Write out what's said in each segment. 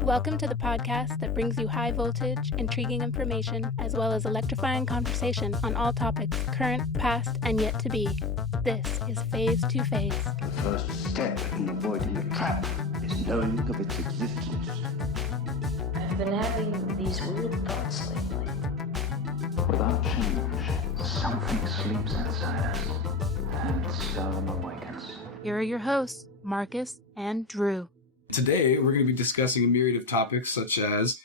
Welcome to the podcast that brings you high voltage, intriguing information, as well as electrifying conversation on all topics, current, past, and yet to be. This is Phase to Phase. The first step in avoiding a trap is knowing of its existence. I've been having these weird thoughts lately. Without change, something sleeps inside us and seldom awakens. Here are your hosts, Marcus and Drew. Today, we're going to be discussing a myriad of topics such as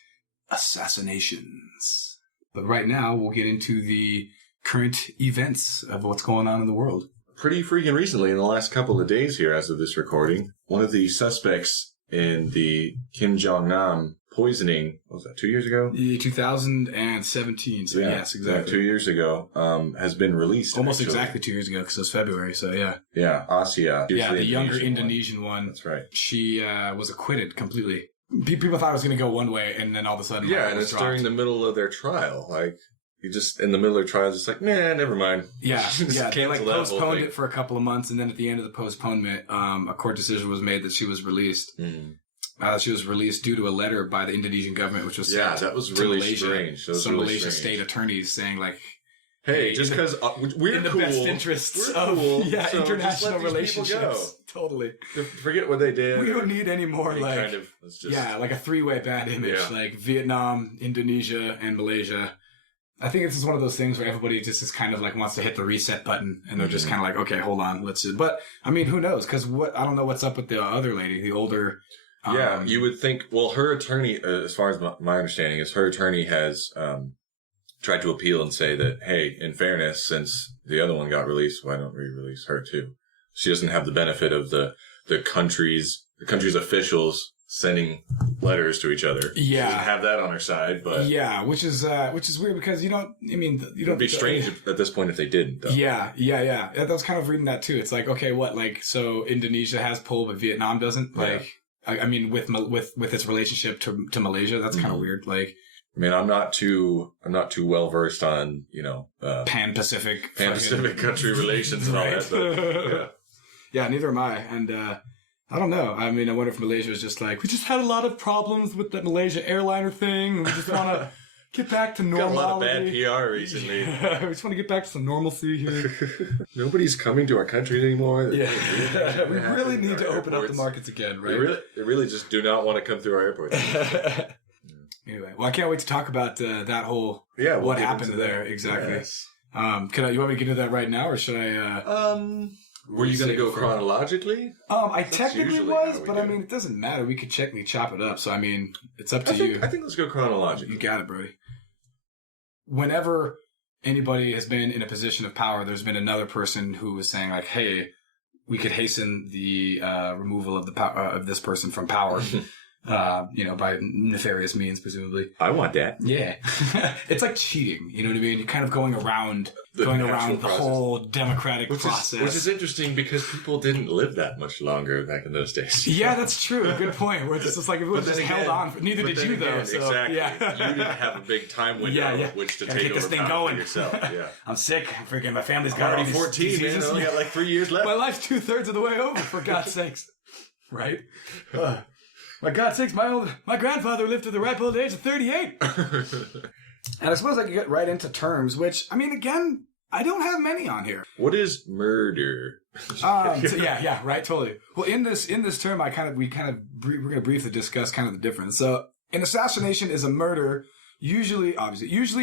assassinations. But right now, we'll get into the current events of what's going on in the world. Pretty freaking recently, in the last couple of days here as of this recording, one of the suspects in the Jong Nam poisoning, what was that, 2 years ago? 2017, so yeah, yes, exactly. 2 years ago, has been released. Almost actually. exactly 2 years ago, because it was February, so yeah. Yeah, Asia. Yeah, the younger Indonesian one. That's right. She was acquitted completely. People thought it was going to go one way, and then all of a sudden... Yeah, and it's dropped. during the middle of their trial. Like, you just, in the middle of their trial, just like, nah, never mind. Yeah, yeah. They cancel that whole postponed thing. it for a couple of months, and then at the end of the postponement, a court decision was made that she was released. She was released due to a letter by the Indonesian government, which was sent that was to really Malaysia. strange. That was Some really Malaysia strange. state attorneys saying like, Hey, just because we're in the cool, best interests we're of cool, so just international let these people relationships. Totally. go. Forget what they did. We don't need any more Any like kind of, let's just, like a three-way bad image, Yeah. like Vietnam, Indonesia, and Malaysia. I think this is one of those things where everybody just is kind of like wants to hit the reset button, and they're just kind of like, okay, hold on, let's. But I mean, who knows? Because I don't know what's up with the other lady, the older. Yeah, you would think. Well, her attorney, as far as my understanding is, her attorney has tried to appeal and say that, hey, in fairness, since the other one got released, why don't we release her too? She doesn't have the benefit of the country's officials sending letters to each other. Yeah, she doesn't have that on her side, but yeah, which is weird because you don't. I mean, you don't. it'd be strange at this point if they didn't. Though. Yeah. I was kind of reading that too. It's like, okay, what? Like, so Indonesia has pull, but Vietnam doesn't. Like, I mean, with its relationship to Malaysia, that's kind of weird. Like, I mean, I'm not too well versed on Pan-Pacific country relations and all Right. that. But, yeah, neither am I. And I don't know. I mean, I wonder if Malaysia is just like, we just had a lot of problems with the Malaysia airliner thing. We just want to get back to normality. got a lot of bad PR recently. Yeah, we just want to get back to some normalcy here. Nobody's coming to our country anymore. Yeah, we really need to open up the markets again, right? They really just do not want to come through our airport. Anyway, well, I can't wait to talk about that whole we'll what get happened into there that. exactly. Yes. You want me to get into that right now, or should I? Were you going to go chronologically? I technically usually was, how we but do I it. mean, it doesn't matter. We could technically chop it up. So I mean, it's up to I think let's go chronologically. You got it, Brody. Whenever anybody has been in a position of power, there's been another person who was saying like, "Hey, we could hasten the removal of the of this person from power." By nefarious means, presumably. I want that. Yeah. It's like cheating, you know what I mean? You're kind of going around the process. whole democratic process. Which is interesting because people didn't live that much longer back in those days. Yeah, that's true. Good point. Where it's just like, everyone just held on. Neither did you, though. So, exactly. Yeah. You didn't have a big time window of which to Gotta take get this over thing power going. for yourself. Yeah. I'm sick. Freaking my family's I'm got already all these 14, man. diseases. I only got like 3 years left. My life's 2/3 of the way over, for God's sakes. Right? My God's sakes, my grandfather lived to the ripe old age of 38. And I suppose I could get right into terms, which, I mean, again, I don't have many on here. What is murder? Yeah, right, totally. Well, in this term, we're going to briefly discuss kind of the difference. So, an assassination is a murder, usually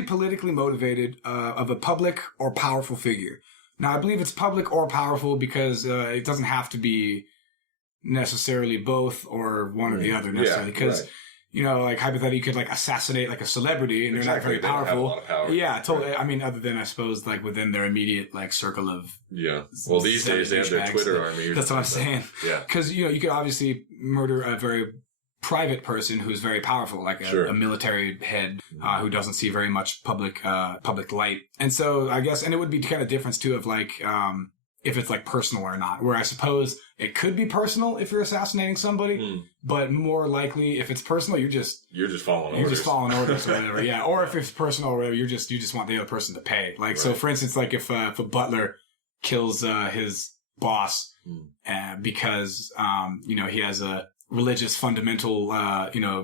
politically motivated, of a public or powerful figure. Now, I believe it's public or powerful because it doesn't have to be necessarily both or one or the other necessarily. Because, like hypothetically, you could like assassinate like a celebrity and they're not very They don't have a powerful. lot of power. Yeah, totally. I mean, other than I suppose like within their immediate like circle of. Yeah. Well, these days they have their Twitter army. That's what I'm saying. Yeah. Because, you could obviously murder a very private person who's very powerful, like a military head who doesn't see very much public light. And so I guess, and it would be kind of difference too of like, if it's like personal or not, where I suppose it could be personal if you're assassinating somebody, but more likely if it's personal, you're just following orders. You're just following orders or whatever. Yeah. Or if it's personal or whatever, you just want the other person to pay. Like, so for instance, like if a butler kills, his boss, because, he has a religious fundamental,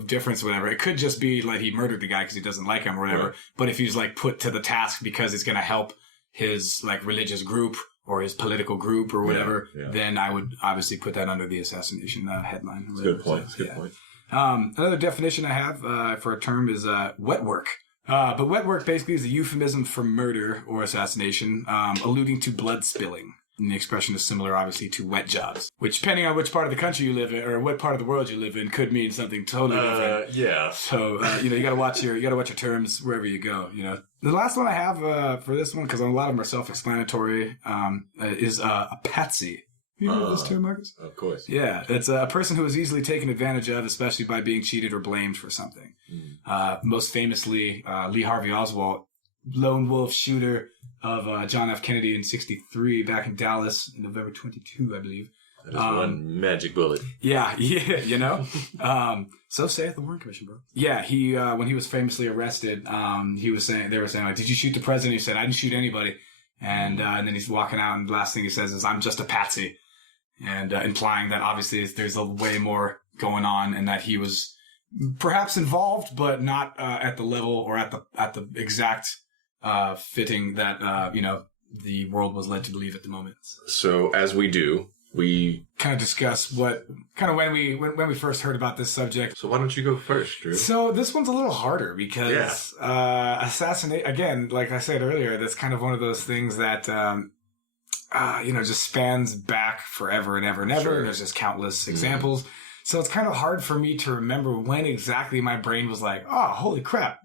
difference or whatever. It could just be like he murdered the guy because he doesn't like him or whatever. Right. But if he's like put to the task because it's going to help his like religious group or his political group or whatever, then I would obviously put that under the assassination headline. That's a good point. That's a good point. Another definition I have for a term is wet work. But wet work basically is a euphemism for murder or assassination, alluding to blood spilling. And the expression is similar, obviously, to wet jobs, which, depending on which part of the country you live in or what part of the world you live in, could mean something totally different. Yeah. So you gotta watch your terms wherever you go. The last one I have for this one, because a lot of them are self-explanatory, is a patsy. You know this term, Marcus? Of course. Yeah, it's a person who is easily taken advantage of, especially by being cheated or blamed for something. Most famously, Lee Harvey Oswald, lone wolf shooter of John F. Kennedy in 1963 back in Dallas in November 22, I believe. That is one magic bullet. Yeah, so saith the Warren Commission, bro. Yeah, he when he was famously arrested, they were saying like, did you shoot the president? He said, I didn't shoot anybody. And then he's walking out, and the last thing he says is, I'm just a patsy. And implying that obviously there's a way more going on, and that he was perhaps involved, but not at the level or at the exact fitting that the world was led to believe at the moment. So as we do, we kind of discuss when we first heard about this subject. So why don't you go first, Drew? So this one's a little harder because assassinate again, like I said earlier, that's kind of one of those things that just spans back forever and ever and ever. Sure. And there's just countless examples. So it's kind of hard for me to remember when exactly my brain was like, oh, holy crap.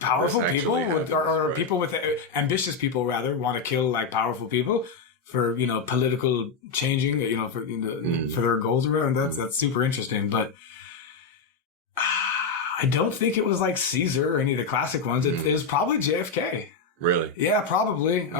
Powerful people or people with ambitious people rather want to kill like powerful people for, political changing, for their goals or whatever. And that's super interesting. But I don't think it was like Caesar or any of the classic ones. It was probably JFK. Really? Yeah, probably.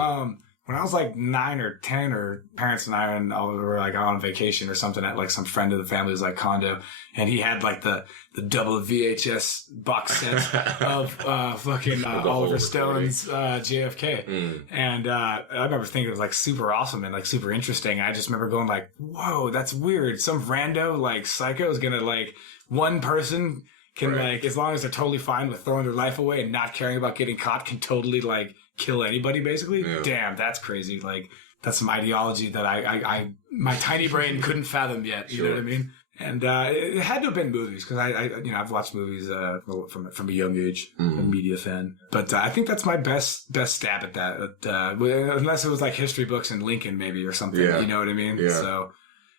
When I was like 9 or 10, or parents and I were like on vacation or something at like some friend of the family's like condo, and he had like the double VHS box set of fucking Oliver Stone's JFK. And I remember thinking it was like super awesome and like super interesting. I just remember going like, whoa, that's weird. Some rando like psycho is gonna like one person can like, as long as they're totally fine with throwing their life away and not caring about getting caught, can totally like kill anybody basically. Yeah. Damn, that's crazy. Like that's some ideology that I my tiny brain couldn't fathom yet. You know what I mean? And it had to have been movies because I've watched movies from a young age. I'm a media fan, but I think that's my best stab at that. Unless it was like history books and Lincoln maybe or something. Yeah. You know what I mean? Yeah. So.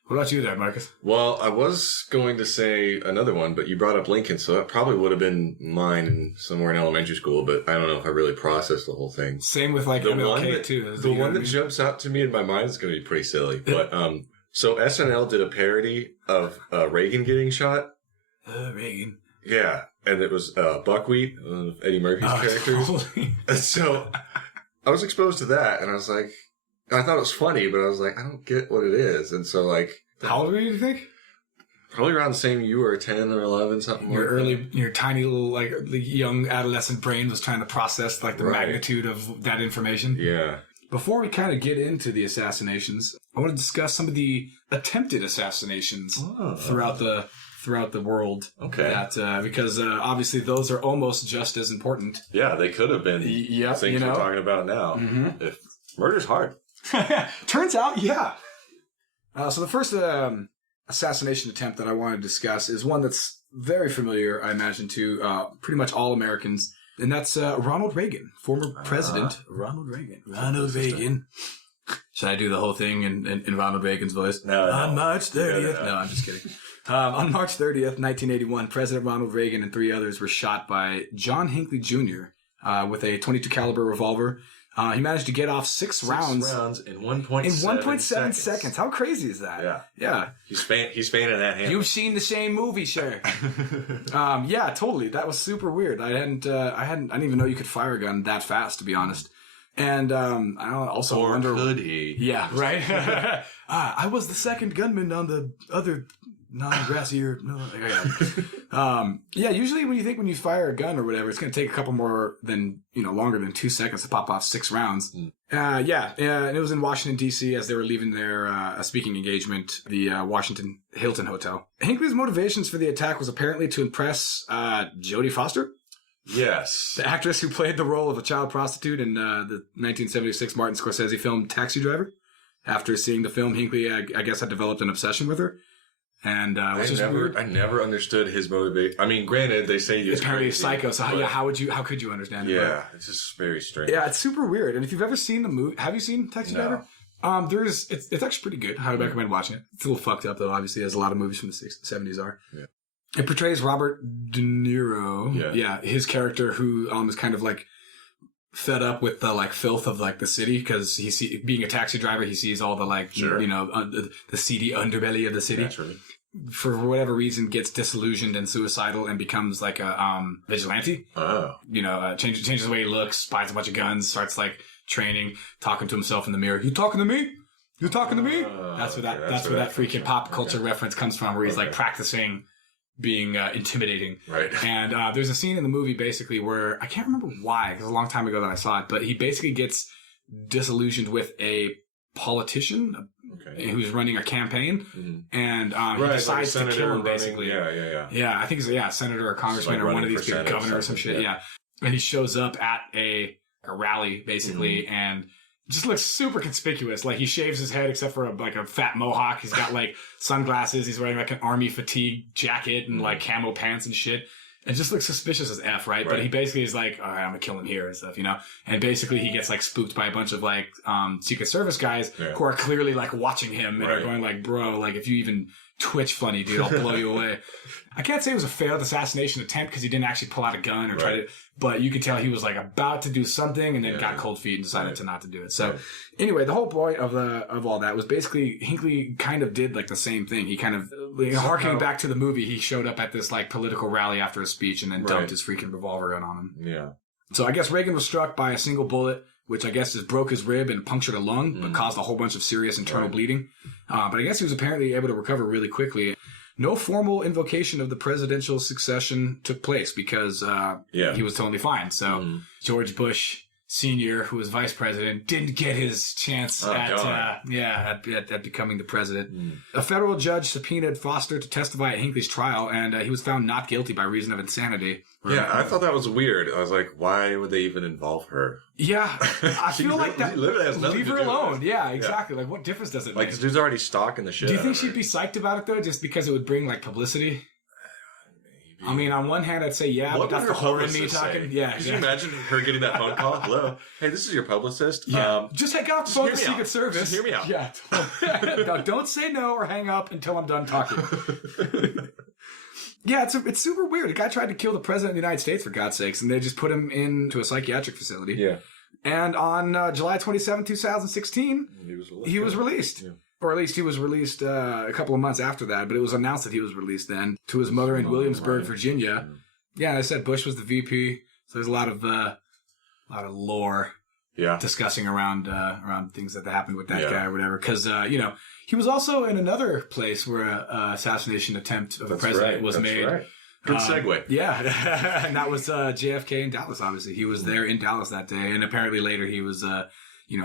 What about you there, Marcus? Well, I was going to say another one, but you brought up Lincoln, so that probably would have been mine somewhere in elementary school, but I don't know if I really processed the whole thing. Same with like MLK too. The one that jumps out to me in my mind is going to be pretty silly. But so SNL did a parody of Reagan getting shot. Reagan. Yeah, and it was Buckwheat, Eddie Murphy's characters. Totally. And so I was exposed to that, and I was like, I thought it was funny, but I was like, I don't get what it is. And so, like... How old were you, do you think? Probably around the same you were, 10 or 11, something like that. Your tiny little, like, young adolescent brain was trying to process, like, the magnitude of that information. Yeah. Before we kind of get into the assassinations, I want to discuss some of the attempted assassinations throughout the world. Okay. Because obviously those are almost just as important. Yeah, they could have been things we're talking about now. Mm-hmm. If murder's hard. Turns out, yeah. So the first assassination attempt that I want to discuss is one that's very familiar, I imagine, to pretty much all Americans, and that's Ronald Reagan, former president Ronald Reagan. Ronald Reagan. Should I do the whole thing in Ronald Reagan's voice? No. On March 30th. No, I'm just kidding. On March 30th, 1981, President Ronald Reagan and 3 others were shot by John Hinckley Jr. With a .22 caliber revolver. He managed to get off 6 rounds in 1.7 seconds. How crazy is that? Yeah. He's fanning that hand. You've seen the same movie, sure. Yeah, totally. That was super weird. I didn't even know you could fire a gun that fast, to be honest. And I also wonder. Or could he? Yeah, right. I was the second gunman on the other non-grassy or no. Yeah, usually when you fire a gun or whatever, it's going to take a couple more than, longer than 2 seconds to pop off 6 rounds. And it was in Washington, D.C. as they were leaving their speaking engagement, the Washington Hilton Hotel. Hinckley's motivations for the attack was apparently to impress Jodie Foster. Yes. The actress who played the role of a child prostitute in the 1976 Martin Scorsese film Taxi Driver. After seeing the film, Hinckley, I guess, had developed an obsession with her. And which is weird. I never understood his motivation. I mean, granted, they say he's apparently a psycho. So how could you understand it? Yeah, it's just very strange. Yeah, it's super weird. And if you've ever seen the movie, have you seen Taxi Driver? It's actually pretty good. I would recommend watching it. It's a little fucked up though, obviously, as a lot of movies from the 70s are. Yeah. It portrays Robert De Niro. Yeah, his character who is kind of like fed up with the like filth of like the city because being a taxi driver, he sees all the like the seedy underbelly of the city. Naturally. For whatever reason, gets disillusioned and suicidal and becomes like a vigilante. Oh. Changes the way he looks, buys a bunch of guns, starts like training, talking to himself in the mirror. You talking to me? You talking to me? That's where that freaking pop culture reference comes from, where he's like practicing being intimidating. Right. And there's a scene in the movie basically where I can't remember why, because it was a long time ago that I saw it, but he basically gets disillusioned with a politician who's running a campaign, and he decides to kill him basically. Yeah, I think he's a senator or congressman or one of these big governor or some shit. Yeah. And he shows up at a rally basically and just looks super conspicuous. Like he shaves his head except for a fat mohawk. He's got like sunglasses. He's wearing like an army fatigue jacket and like camo pants and shit. It just looks suspicious as F, right? But he basically is like, all right, I'm gonna kill him here and stuff, And basically he gets like spooked by a bunch of like Secret Service guys who are clearly like watching him and are going like, bro, like if you even twitch funny, dude, I'll blow you away. I can't say it was a failed assassination attempt because he didn't actually pull out a gun or try to, but you could tell he was like about to do something and then got cold feet and decided to not to do it. So anyway, the whole point of all that was basically Hinckley kind of did like the same thing. He kind of, harkening back to the movie, he showed up at this like political rally after a speech and then dumped his freaking revolver gun on him. Yeah. So I guess Reagan was struck by a single bullet, which I guess just broke his rib and punctured a lung, but caused a whole bunch of serious internal bleeding. But I guess he was apparently able to recover really quickly. No formal invocation of the presidential succession took place because he was totally fine. So George Bush Sr., who was vice president, didn't get his chance at becoming the president. A federal judge subpoenaed Foster to testify at Hinckley's trial, and he was found not guilty by reason of insanity. Yeah, I thought that was weird. I was like, why would they even involve her? Yeah, I feel like that. Leave her alone. Yeah, exactly. Like, what difference does it make? Like, this dude's already stalking the shit. Do you think she'd be psyched about it, though, just because it would bring, like, publicity? I mean, on one hand, I'd say, but that's the horror in me talking. Yeah, Could you imagine her getting that phone call? Hello. Hey, this is your publicist. Yeah. Just hang up the phone to Secret Service. Just hear me out. Yeah. No, don't say no or hang up until I'm done talking. Yeah, it's super weird. A guy tried to kill the president of the United States, for God's sakes, and they just put him into a psychiatric facility. Yeah. And on July 27, 2016, he was released. Yeah. Or at least he was released a couple of months after that, but it was announced that he was released then to his mother in Williamsburg, Virginia. Yeah, and I said Bush was the VP, so there's a lot of lore discussing around things that happened with that guy or whatever. Because, he was also in another place where an assassination attempt of a president was made. Right. Good segue. Yeah, and that was JFK in Dallas, obviously. He was there in Dallas that day, and apparently later he was...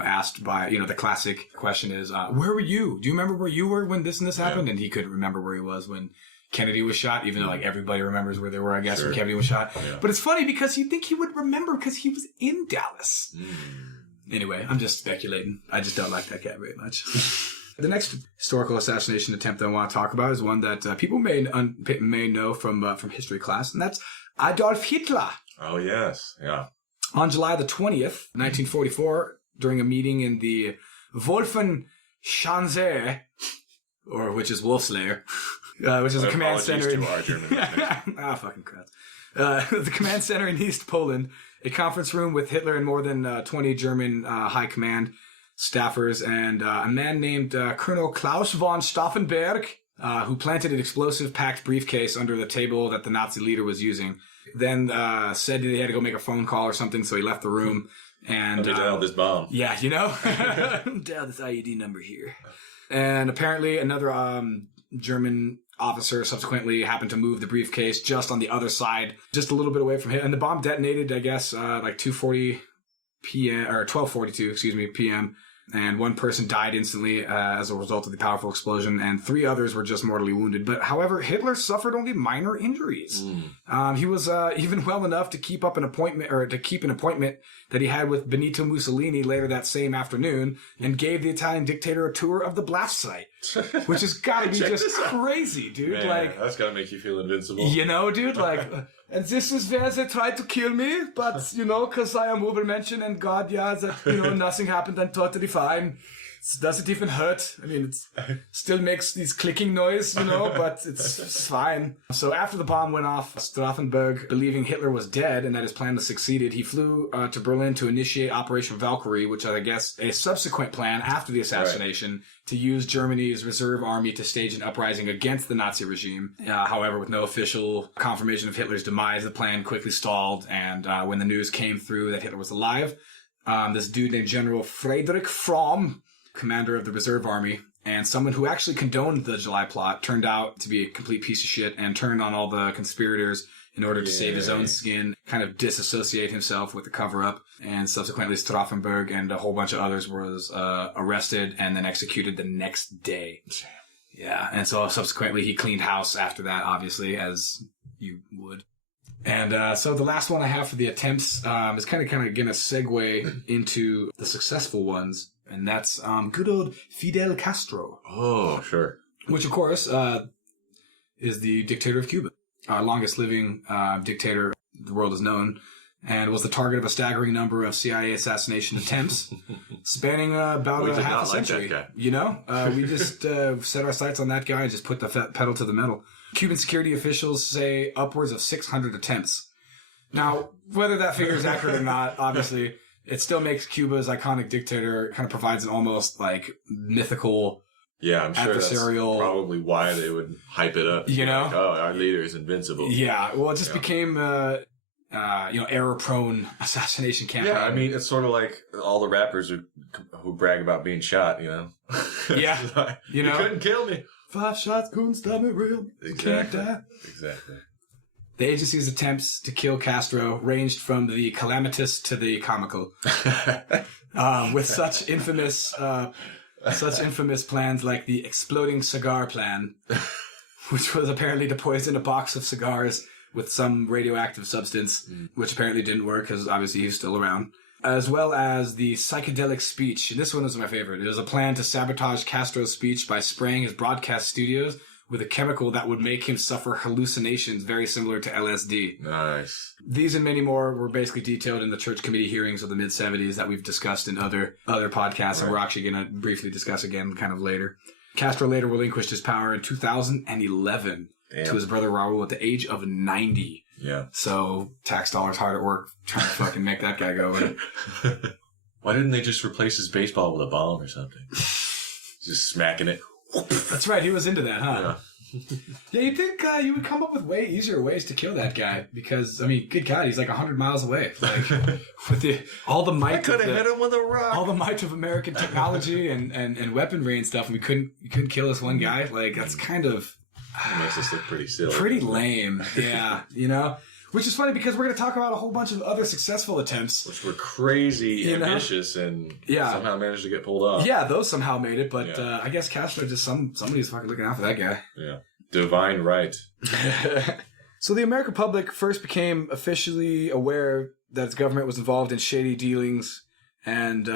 asked by, the classic question is, where were you? Do you remember where you were when this and this happened? And he couldn't remember where he was when Kennedy was shot, even though like everybody remembers where they were, I guess, when Kennedy was shot. Yeah. But it's funny because you'd think he would remember because he was in Dallas. Anyway, I'm just speculating. I just don't like that guy very much. The next historical assassination attempt I want to talk about is one that people may know from history class, and that's Adolf Hitler. Oh, yes. Yeah. On July the 20th, 1944, during a meeting in the Wolfenschanze, which is Wolfslayer, which is a command center in our German fucking crap. The command center in East Poland, a conference room with Hitler and more than 20 German high command staffers, and a man named Colonel Klaus von Stauffenberg, who planted an explosive-packed briefcase under the table that the Nazi leader was using. Then said he had to go make a phone call or something, so he left the room. And dial this bomb. Yeah, dial this IED number here. And apparently another German officer subsequently happened to move the briefcase just on the other side, just a little bit away from him. And the bomb detonated, I guess, like 2:40 p.m. or 12:42, p.m. And one person died instantly as a result of the powerful explosion, and 3 others were just mortally wounded. But however, Hitler suffered only minor injuries. He was even well enough to keep an appointment that he had with Benito Mussolini later that same afternoon, and gave the Italian dictator a tour of the blast site, which has got to be just crazy, dude. Man, like, that's got to make you feel invincible. You know, dude, like, and this is where they tried to kill me, but, you know, because I am Übermenschen and God, yeah, that, you know, nothing happened, I'm totally fine. Does it even hurt? I mean, it still makes these clicking noise, you know, but it's fine. So after the bomb went off, Stauffenberg, believing Hitler was dead and that his plan was succeeded, he flew to Berlin to initiate Operation Valkyrie, which is, I guess, a subsequent plan after the assassination to use Germany's reserve army to stage an uprising against the Nazi regime. However, with no official confirmation of Hitler's demise, the plan quickly stalled, and when the news came through that Hitler was alive, this dude named General Friedrich Fromm, commander of the reserve army, and someone who actually condoned the July plot, turned out to be a complete piece of shit and turned on all the conspirators in order to save his own skin, kind of disassociate himself with the cover-up. And subsequently, Stauffenberg and a whole bunch of others was arrested and then executed the next day. Yeah, and so subsequently he cleaned house after that, obviously, as you would. And so the last one I have for the attempts is kind of going to segue into the successful ones. And that's good old Fidel Castro. Oh, sure. Which, of course, is the dictator of Cuba. Longest living dictator the world has known. And was the target of a staggering number of CIA assassination attempts, spanning about a half a century. That guy. You know? We just set our sights on that guy and just put the pedal to the metal. Cuban security officials say upwards of 600 attempts. Now, whether that figure is accurate or not, obviously, it still makes Cuba's iconic dictator, kind of provides an almost like mythical, I'm sure adversarial. That's probably why they would hype it up. You know? Like, oh, our leader is invincible. Yeah, well, it just became, error-prone assassination campaign. Yeah, I mean, it's sort of like all the rappers who brag about being shot, you know? Yeah, like, you know? You couldn't kill me. 5 shots couldn't stop me real. Exactly. Can't die. Exactly. The agency's attempts to kill Castro ranged from the calamitous to the comical, with such infamous plans like the exploding cigar plan, which was apparently to poison a box of cigars with some radioactive substance, which apparently didn't work because obviously he's still around, as well as the psychedelic speech. And this one was my favorite. It was a plan to sabotage Castro's speech by spraying his broadcast studios with a chemical that would make him suffer hallucinations very similar to LSD. Nice. These and many more were basically detailed in the Church Committee hearings of the mid-70s that we've discussed in other podcasts, and we're actually going to briefly discuss again kind of later. Castro later relinquished his power in 2011 to his brother Raul at the age of 90. Yeah. So tax dollars hard at work trying to fucking make that guy go away. Why didn't they just replace his baseball with a bomb or something? Just smacking it. That's right. He was into that, huh? Yeah, you'd think you would come up with way easier ways to kill that guy because, I mean, good God, he's like 100 miles away. Like, with all the might, I could have hit him with a rock. All the might of American technology and weaponry and stuff, and you couldn't kill this one guy. Like, that's kind of it makes us look pretty silly, pretty lame. Yeah, you know. Which is funny because we're going to talk about a whole bunch of other successful attempts. Which were crazy ambitious and somehow managed to get pulled off. Yeah, those somehow made it, but I guess Castro just somebody's fucking looking out for that guy. Yeah. Divine right. So the American public first became officially aware that its government was involved in shady dealings and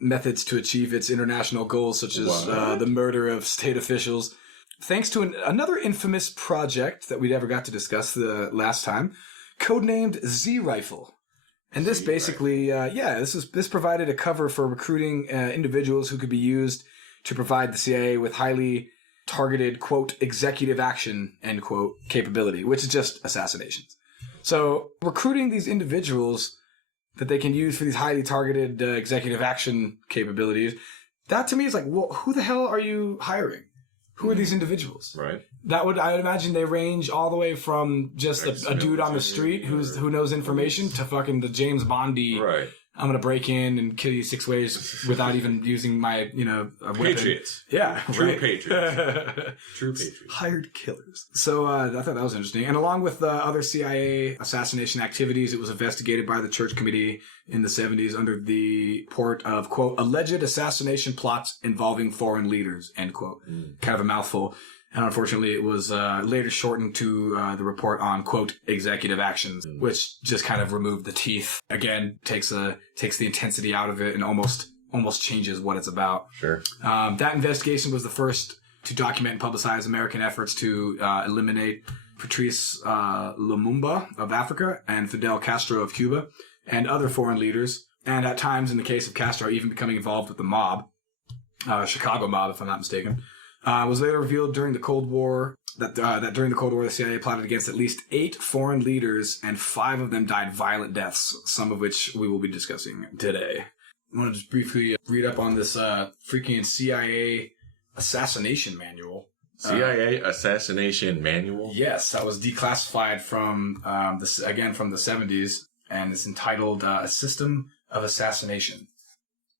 methods to achieve its international goals, such as the murder of state officials. Thanks to another infamous project that we never got to discuss the last time, codenamed Z-Rifle. And this basically, this provided a cover for recruiting individuals who could be used to provide the CIA with highly targeted, quote, executive action, end quote, capability, which is just assassinations. So recruiting these individuals that they can use for these highly targeted executive action capabilities, that to me is like, well, who the hell are you hiring? Who are these individuals? Right. That would, I would imagine they range all the way from just a dude on the street who knows information to fucking the James Bondy I'm going to break in and kill you 6 ways without even using my, a weapon. Patriots. Yeah. True right. Patriots. True Patriots. Hired killers. So I thought that was interesting. And along with other CIA assassination activities, it was investigated by the Church Committee in the 70s under the report of, quote, alleged assassination plots involving foreign leaders, end quote. Kind of a mouthful. And unfortunately, it was later shortened to the report on, quote, executive actions, which just kind of removed the teeth. Again, takes the intensity out of it and almost changes what it's about. Sure. That investigation was the first to document and publicize American efforts to eliminate Patrice Lumumba of Africa and Fidel Castro of Cuba and other foreign leaders. And at times, in the case of Castro, even becoming involved with the mob, Chicago mob, if I'm not mistaken. Was later revealed during the Cold War that during the Cold War, the CIA plotted against at least 8 foreign leaders, and 5 of them died violent deaths, some of which we will be discussing today. I want to just briefly read up on this freaking CIA Assassination Manual. CIA Assassination Manual? Yes, that was declassified from from the 70s, and it's entitled A System of Assassination.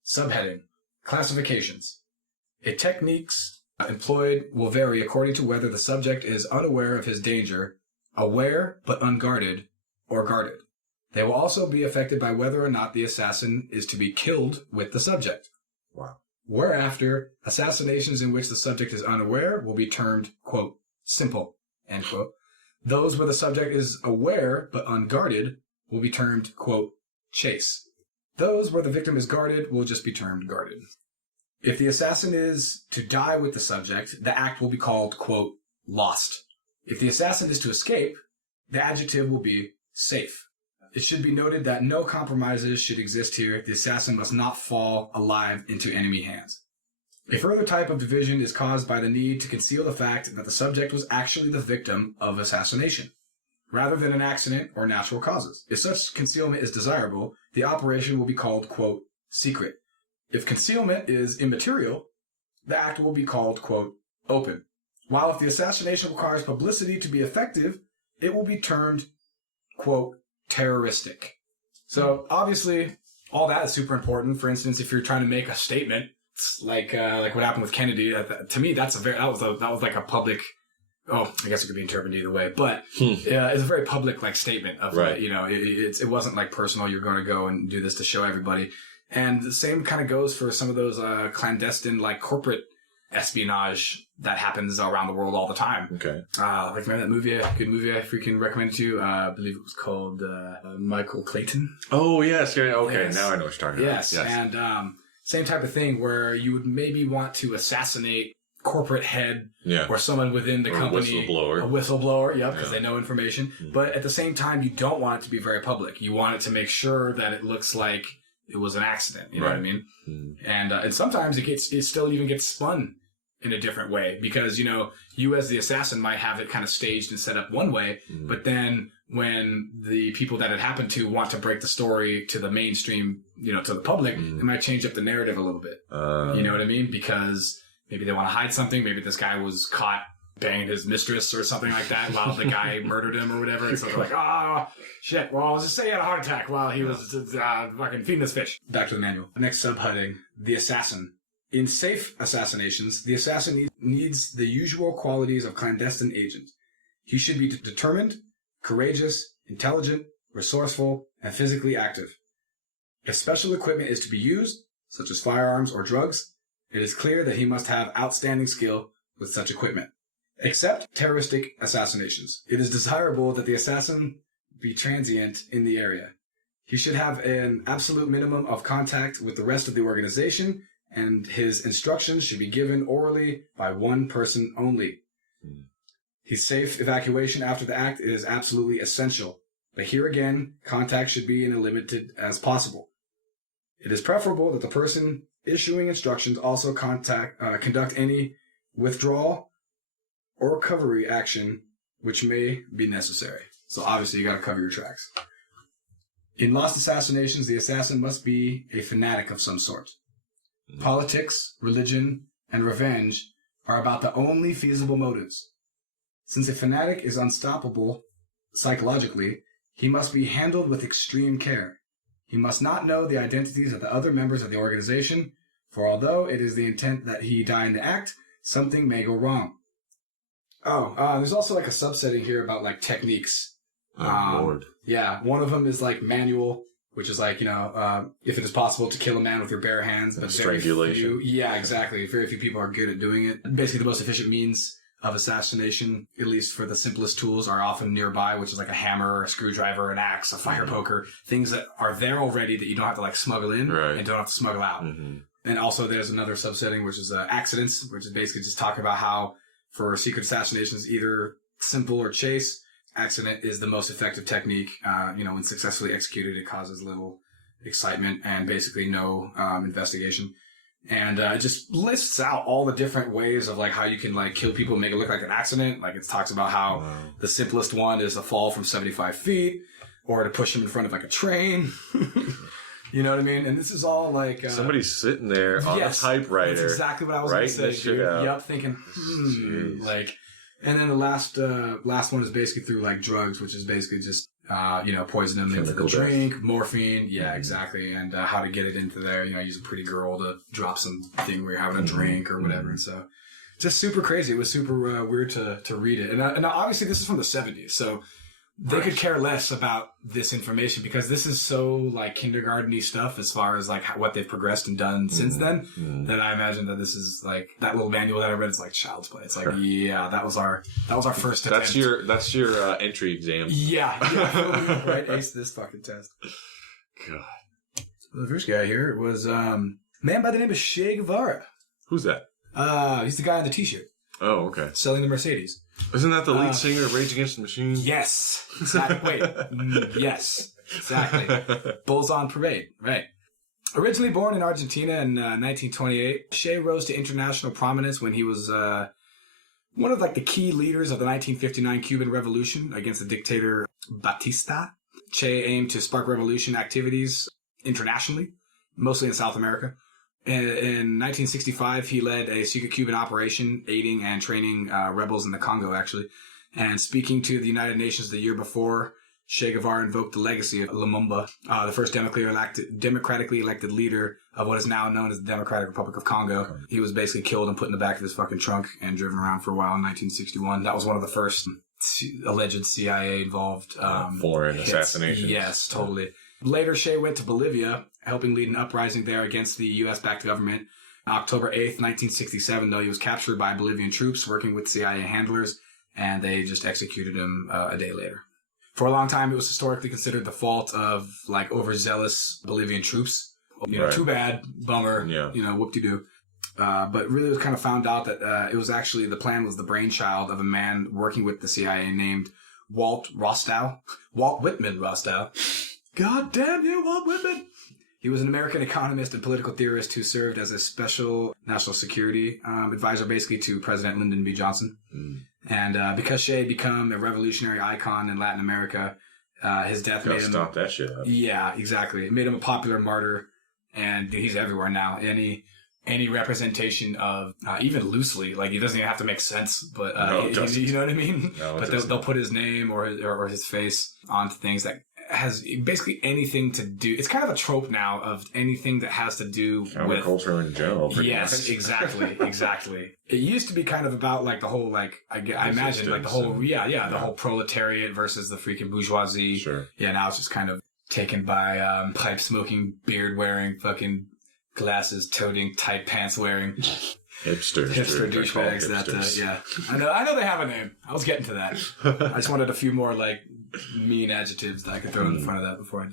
Subheading: Classifications. Techniques employed will vary according to whether the subject is unaware of his danger, aware but unguarded, or guarded. They will also be affected by whether or not the assassin is to be killed with the subject. Wow. Whereafter, assassinations in which the subject is unaware will be termed, quote, simple, end quote. Those where the subject is aware but unguarded will be termed, quote, chase. Those where the victim is guarded will just be termed guarded. If the assassin is to die with the subject, the act will be called, quote, lost. If the assassin is to escape, the adjective will be safe. It should be noted that no compromises should exist here. The assassin must not fall alive into enemy hands. A further type of division is caused by the need to conceal the fact that the subject was actually the victim of assassination, rather than an accident or natural causes. If such concealment is desirable, the operation will be called, quote, secret. If concealment is immaterial, the act will be called, quote, open. While if the assassination requires publicity to be effective, it will be termed, quote, terroristic. So obviously, all that is super important. For instance, if you're trying to make a statement, like what happened with Kennedy, to me, that was like a public. Oh, I guess it could be interpreted either way, but it's a very public like statement of right. It wasn't like personal. You're going to go and do this to show everybody. And the same kind of goes for some of those clandestine, like corporate espionage that happens around the world all the time. Okay. Remember that movie? Good movie I freaking recommended to you. I believe it was called Michael Clayton. Oh, yes. Yeah, okay, yes. Now I know what you're talking about. Yes. And same type of thing where you would maybe want to assassinate corporate head or someone within the company. A whistleblower, yep, because they know information. Mm-hmm. But at the same time, you don't want it to be very public. You want it to make sure that it looks like it was an accident. You know what I mean? Mm-hmm. And sometimes it still even gets spun in a different way because, you as the assassin might have it kind of staged and set up one way, but then when the people that it happened to want to break the story to the mainstream, to the public, they might change up the narrative a little bit. You know what I mean? Because maybe they want to hide something. Maybe this guy was caught banging his mistress or something like that while the guy murdered him or whatever. And so they're like, oh, shit. Well, I was just saying he had a heart attack while he was fucking feeding this fish. Back to the manual. Next subheading, the assassin. In safe assassinations, the assassin needs the usual qualities of clandestine agent. He should be determined, courageous, intelligent, resourceful, and physically active. If special equipment is to be used, such as firearms or drugs, it is clear that he must have outstanding skill with such equipment. Except terroristic assassinations, it is desirable that the assassin be transient in the area. He should have an absolute minimum of contact with the rest of the organization, and his instructions should be given orally by one person only. His safe evacuation after the act is absolutely essential, but here again, contact should be as limited as possible. It is preferable that the person issuing instructions also conduct any withdrawal or recovery action which may be necessary. So obviously you got to cover your tracks. In lost assassinations, the assassin must be a fanatic of some sort. Politics, religion, and revenge are about the only feasible motives. Since a fanatic is unstoppable psychologically, he must be handled with extreme care. He must not know the identities of the other members of the organization, for although it is the intent that he die in the act, something may go wrong. There's also like a subsetting here about like techniques. Lord. Yeah, one of them is like manual, which is like, if it is possible to kill a man with your bare hands. But strangulation. Yeah, exactly. Very few people are good at doing it. Basically, the most efficient means of assassination, at least for the simplest tools, are often nearby, which is like a hammer, a screwdriver, an axe, a fire poker, things that are there already that you don't have to like smuggle in and don't have to smuggle out. Mm-hmm. And also there's another subsetting, which is accidents, which is basically just talking about how for secret assassinations, either simple or chase, accident is the most effective technique. When successfully executed, it causes little excitement and basically no investigation. And it just lists out all the different ways of like how you can like kill people and make it look like an accident. Like it talks about how the simplest one is a fall from 75 feet or to push them in front of like a train. You know what I mean? And this is all like somebody's sitting there on a typewriter. That's exactly what I was going to say. This shit out. Yep, thinking, like. And then the last one is basically through like drugs, which is basically just poison them into the drink, morphine. Yeah, exactly. And how to get it into there. Use a pretty girl to drop something where you're having a drink or whatever. And so, just super crazy. It was super weird to read it. And obviously this is from the 70s, so they could care less about this information because this is so like kindergarten-y stuff as far as like what they've progressed and done since then, that I imagine that this is like that little manual that I read is like child's play. It's like, that was our first attempt. That's your entry exam. Yeah, right. Ace this fucking test. God. So the first guy here was man by the name of Che Guevara. Who's that? He's the guy on the t-shirt. Oh, okay. Selling the Mercedes. Isn't that the lead singer of Rage Against the Machine? Yes. Exactly. Wait. Yes. Exactly. Bulls on Parade. Right. Originally born in Argentina in 1928, Che rose to international prominence when he was one of like the key leaders of the 1959 Cuban Revolution against the dictator Batista. Che aimed to spark revolution activities internationally, mostly in South America. In 1965, he led a secret Cuban operation aiding and training rebels in the Congo, actually. And speaking to the United Nations the year before, Che Guevara invoked the legacy of Lumumba, the first democratically elected leader of what is now known as the Democratic Republic of Congo. He was basically killed and put in the back of his fucking trunk and driven around for a while in 1961. That was one of the first alleged CIA-involved foreign assassinations. Yes, totally. Later, Che went to Bolivia, helping lead an uprising there against the U.S.-backed government. October 8th, 1967, though, he was captured by Bolivian troops working with CIA handlers, and they just executed him a day later. For a long time, it was historically considered the fault of, like, overzealous Bolivian troops. Too bad, bummer, whoop-de-doo. But really it was kind of found out that it was actually, the plan was the brainchild of a man working with the CIA named Walt Whitman Rostow. God damn you, Walt Whitman! He was an American economist and political theorist who served as a special national security advisor, basically, to President Lyndon B. Johnson. And because Che had become a revolutionary icon in Latin America, his death made him... stop that shit up. Yeah, exactly. It made him a popular martyr, and he's everywhere now. Any representation of, even loosely, like, it doesn't even have to make sense, but you know what I mean? No, but they'll put his name or his face onto things that has basically anything to do. It's kind of a trope now of anything that has to do with culture in general. Yes, much. exactly. It used to be kind of about like the whole like I imagine like the whole the whole proletariat versus the freaking bourgeoisie. Sure. Yeah, now it's just kind of taken by pipe smoking, beard wearing, fucking glasses toting, tight pants wearing hipster douchebags. I know they have a name. I was getting to that. I just wanted a few more like mean adjectives that I could throw in front of that before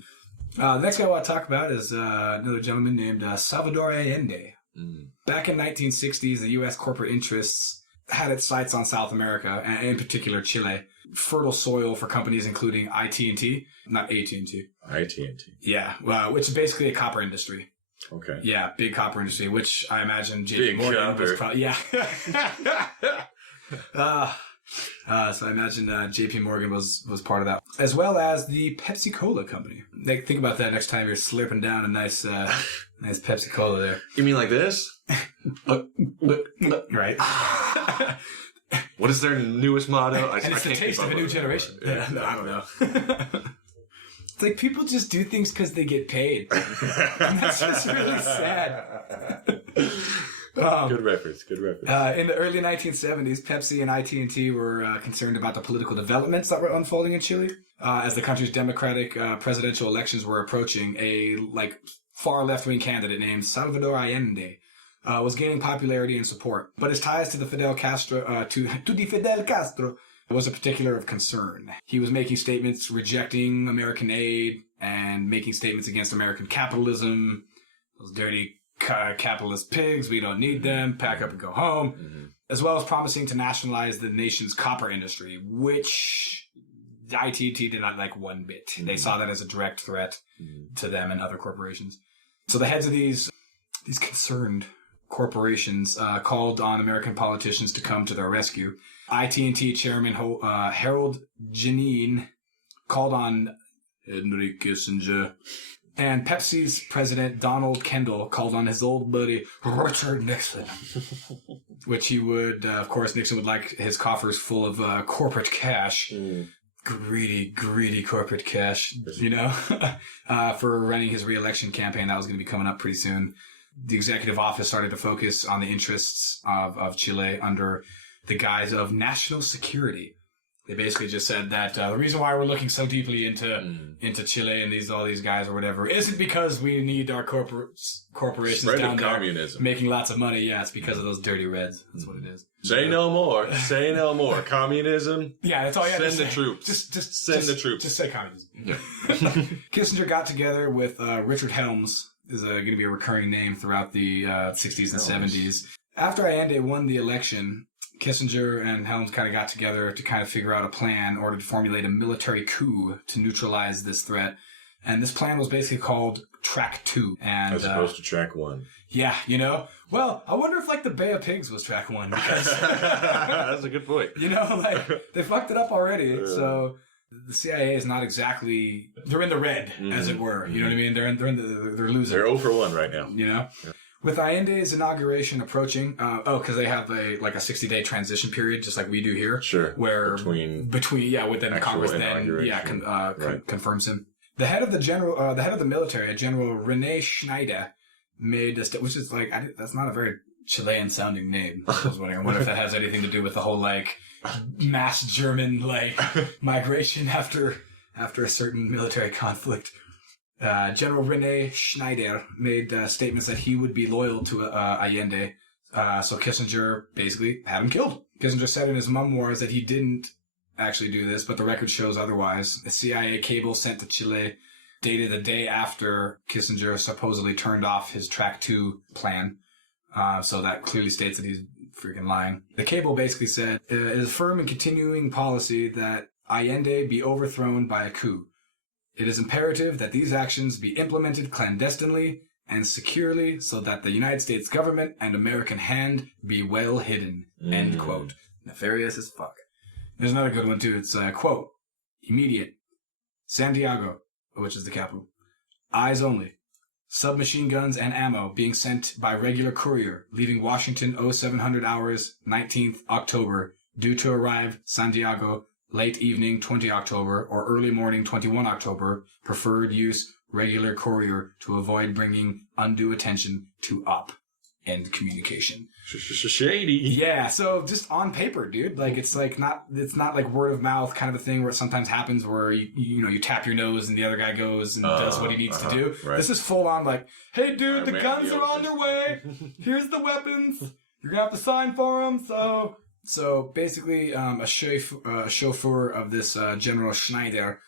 the next guy I want to talk about is another gentleman named Salvador Allende. Back in 1960s, the U.S. corporate interests had its sights on South America, and in particular Chile. Fertile soil for companies including IT&T, not AT&T. IT&T. Yeah, which is basically a copper industry. Okay. Yeah, big copper industry, which I imagine JP Morgan was probably... Yeah. So I imagine JP Morgan was part of that. As well as the Pepsi-Cola company. Like, think about that next time you're slurping down a nice Pepsi-Cola there. You mean like this? Right. What is their newest motto? And it's the taste of a new generation. Yeah, no, I don't know. It's like people just do things because they get paid. And that's just really sad. Good reference. In the early 1970s, Pepsi and IT&T were concerned about the political developments that were unfolding in Chile. As the country's democratic presidential elections were approaching, a far left-wing candidate named Salvador Allende was gaining popularity and support. But his ties to the Fidel Castro, was a particular of concern. He was making statements rejecting American aid and making statements against American capitalism. Those dirty capitalist pigs, we don't need them, pack up and go home. As well as promising to nationalize the nation's copper industry, which IT&T did not like one bit. They saw that as a direct threat to them and other corporations. So the heads of these concerned corporations called on American politicians to come to their rescue. IT&T chairman Harold Janine called on Henry Kissinger, and Pepsi's president Donald Kendall called on his old buddy Richard Nixon, which he would, of course, Nixon would like his coffers full of corporate cash. Greedy corporate cash, for running his re-election campaign that was going to be coming up pretty soon. The executive office started to focus on the interests of Chile under the guise of national security. They basically just said that the reason why we're looking so deeply into Chile and all these guys or whatever isn't because we need our corporations Spread down of there communism. making lots of money. Yeah, it's because of those dirty reds. That's what it is. Say no more. Say no more. Communism. Yeah, that's all you have to say. Send the troops. Just send the troops. Just say communism. Yeah. Kissinger got together with Richard Helms, is going to be a recurring name throughout the 60s and 70s. After Allende won the election, Kissinger and Helms kind of got together to kind of figure out a plan in order to formulate a military coup to neutralize this threat. And this plan was basically called Track 2. And, as opposed to Track 1. Yeah, Well, I wonder if the Bay of Pigs was Track 1. Because, that's a good point. They fucked it up already. So the CIA is not exactly, they're in the red, as it were. You know what I mean? They're losing. They're 0 for 1 right now. Yeah. With Allende's inauguration approaching, because they have a 60-day transition period, just like we do here. Sure. Where within Congress then confirms him. The head of the military, General Rene Schneider, made this, which is that's not a very Chilean sounding name. I was wondering, I wonder if that has anything to do with the whole mass German migration after a certain military conflict. General Rene Schneider made statements that he would be loyal to Allende, so Kissinger basically had him killed. Kissinger said in his memoirs that he didn't actually do this, but the record shows otherwise. A CIA cable sent to Chile, dated the day after Kissinger supposedly turned off his Track 2 plan, so that clearly states that he's freaking lying. The cable basically said, it is firm and continuing policy that Allende be overthrown by a coup. It is imperative that these actions be implemented clandestinely and securely so that the United States government and American hand be well hidden. End quote. Nefarious as fuck. There's another good one too. It's quote, immediate. Santiago, which is the capital. Eyes only. Submachine guns and ammo being sent by regular courier, leaving Washington 0700 hours, 19th October, due to arrive Santiago late evening 20 October or early morning 21 October, preferred use regular courier to avoid bringing undue attention to op. End communication. Shady. Yeah, so just on paper, dude. it's not like word of mouth kind of a thing where it sometimes happens where you tap your nose and the other guy goes and does what he needs to do. Right. This is full on hey dude, the guns are on their way. Here's the weapons. You're gonna have to sign for them. So basically, a chauffeur of this General Schneider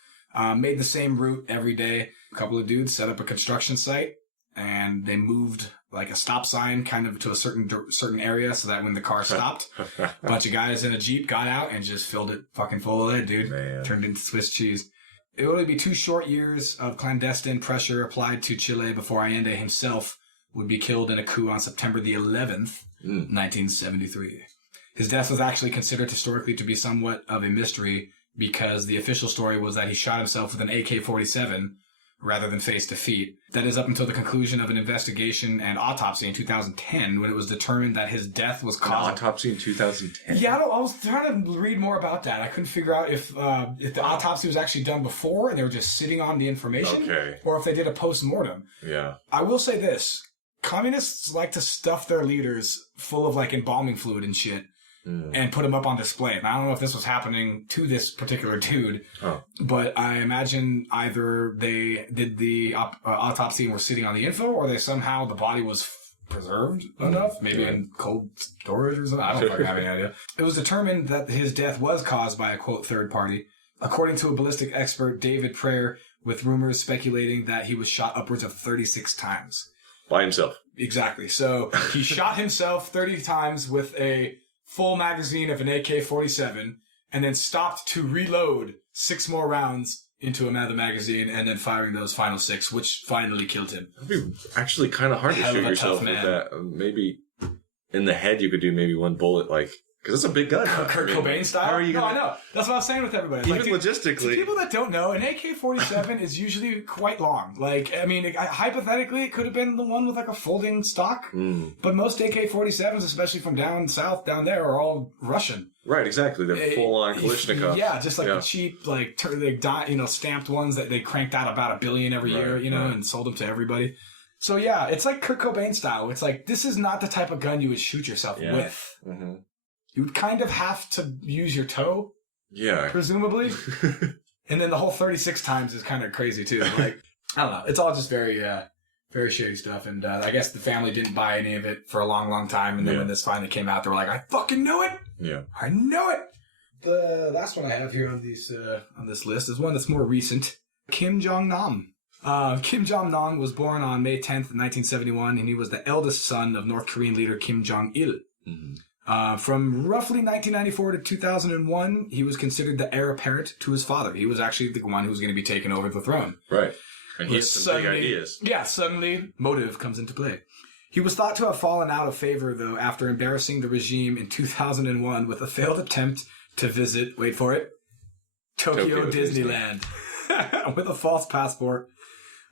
made the same route every day. A couple of dudes set up a construction site, and they moved a stop sign kind of to a certain area so that when the car stopped, a bunch of guys in a Jeep got out and just filled it fucking full of it, dude. Man. Turned into Swiss cheese. It would only be 2 short years of clandestine pressure applied to Chile before Allende himself would be killed in a coup on September the 11th, 1973. His death was actually considered historically to be somewhat of a mystery because the official story was that he shot himself with an AK-47 rather than face defeat. That is up until the conclusion of an investigation and autopsy in 2010, when it was determined that his death was caused. Autopsy in 2010? Yeah, I was trying to read more about that. I couldn't figure out if the autopsy was actually done before and they were just sitting on the information, or if they did a post-mortem. Yeah. I will say this. Communists like to stuff their leaders full of, like, embalming fluid and shit. And put him up on display. And I don't know if this was happening to this particular dude, but I imagine either they did the autopsy and were sitting on the info, or they somehow, the body was preserved enough, maybe in cold storage or something. I don't fucking have any idea. It was determined that his death was caused by a, quote, third party, according to a ballistic expert, David Prayer, with rumors speculating that he was shot upwards of 36 times. By himself. Exactly. So he shot himself 30 times with a full magazine of an AK-47, and then stopped to reload 6 more rounds into another magazine, and then firing those final 6, which finally killed him. That'd be actually kind of hard to shoot yourself with that. Maybe in the head you could do maybe 1 bullet, like, because it's a big gun. Kurt Cobain style? How are you I know. That's what I was saying with everybody. Even like, logistically. To people that don't know, an AK-47 is usually quite long. Like, I mean, hypothetically, it could have been the one with like a folding stock. But most AK-47s, especially from down south, down there, are all Russian. Right, exactly. They're full-on Kalashnikov. Yeah, just like the cheap, like, stamped ones that they cranked out about $1 billion every year, and sold them to everybody. So yeah, it's like Kurt Cobain style. It's like, this is not the type of gun you would shoot yourself with. Mm-hmm. You would kind of have to use your toe. Yeah. Presumably. And then the whole 36 times is kind of crazy too. Like, I don't know. It's all just very, very shady stuff. And I guess the family didn't buy any of it for a long, long time. And then when this finally came out, they were like, I fucking knew it. Yeah. I know it. The last one I have here on this list is one that's more recent. Jong Nam. Kim Jong Nam was born on May 10th, 1971, and he was the eldest son of North Korean leader Kim Jong-il. Mm-hmm. From roughly 1994 to 2001, he was considered the heir apparent to his father. He was actually the one who was going to be taken over the throne. Right. And he had some big ideas. Yeah, suddenly motive comes into play. He was thought to have fallen out of favor, though, after embarrassing the regime in 2001 with a failed attempt to visit, wait for it, Tokyo Disneyland with a false passport.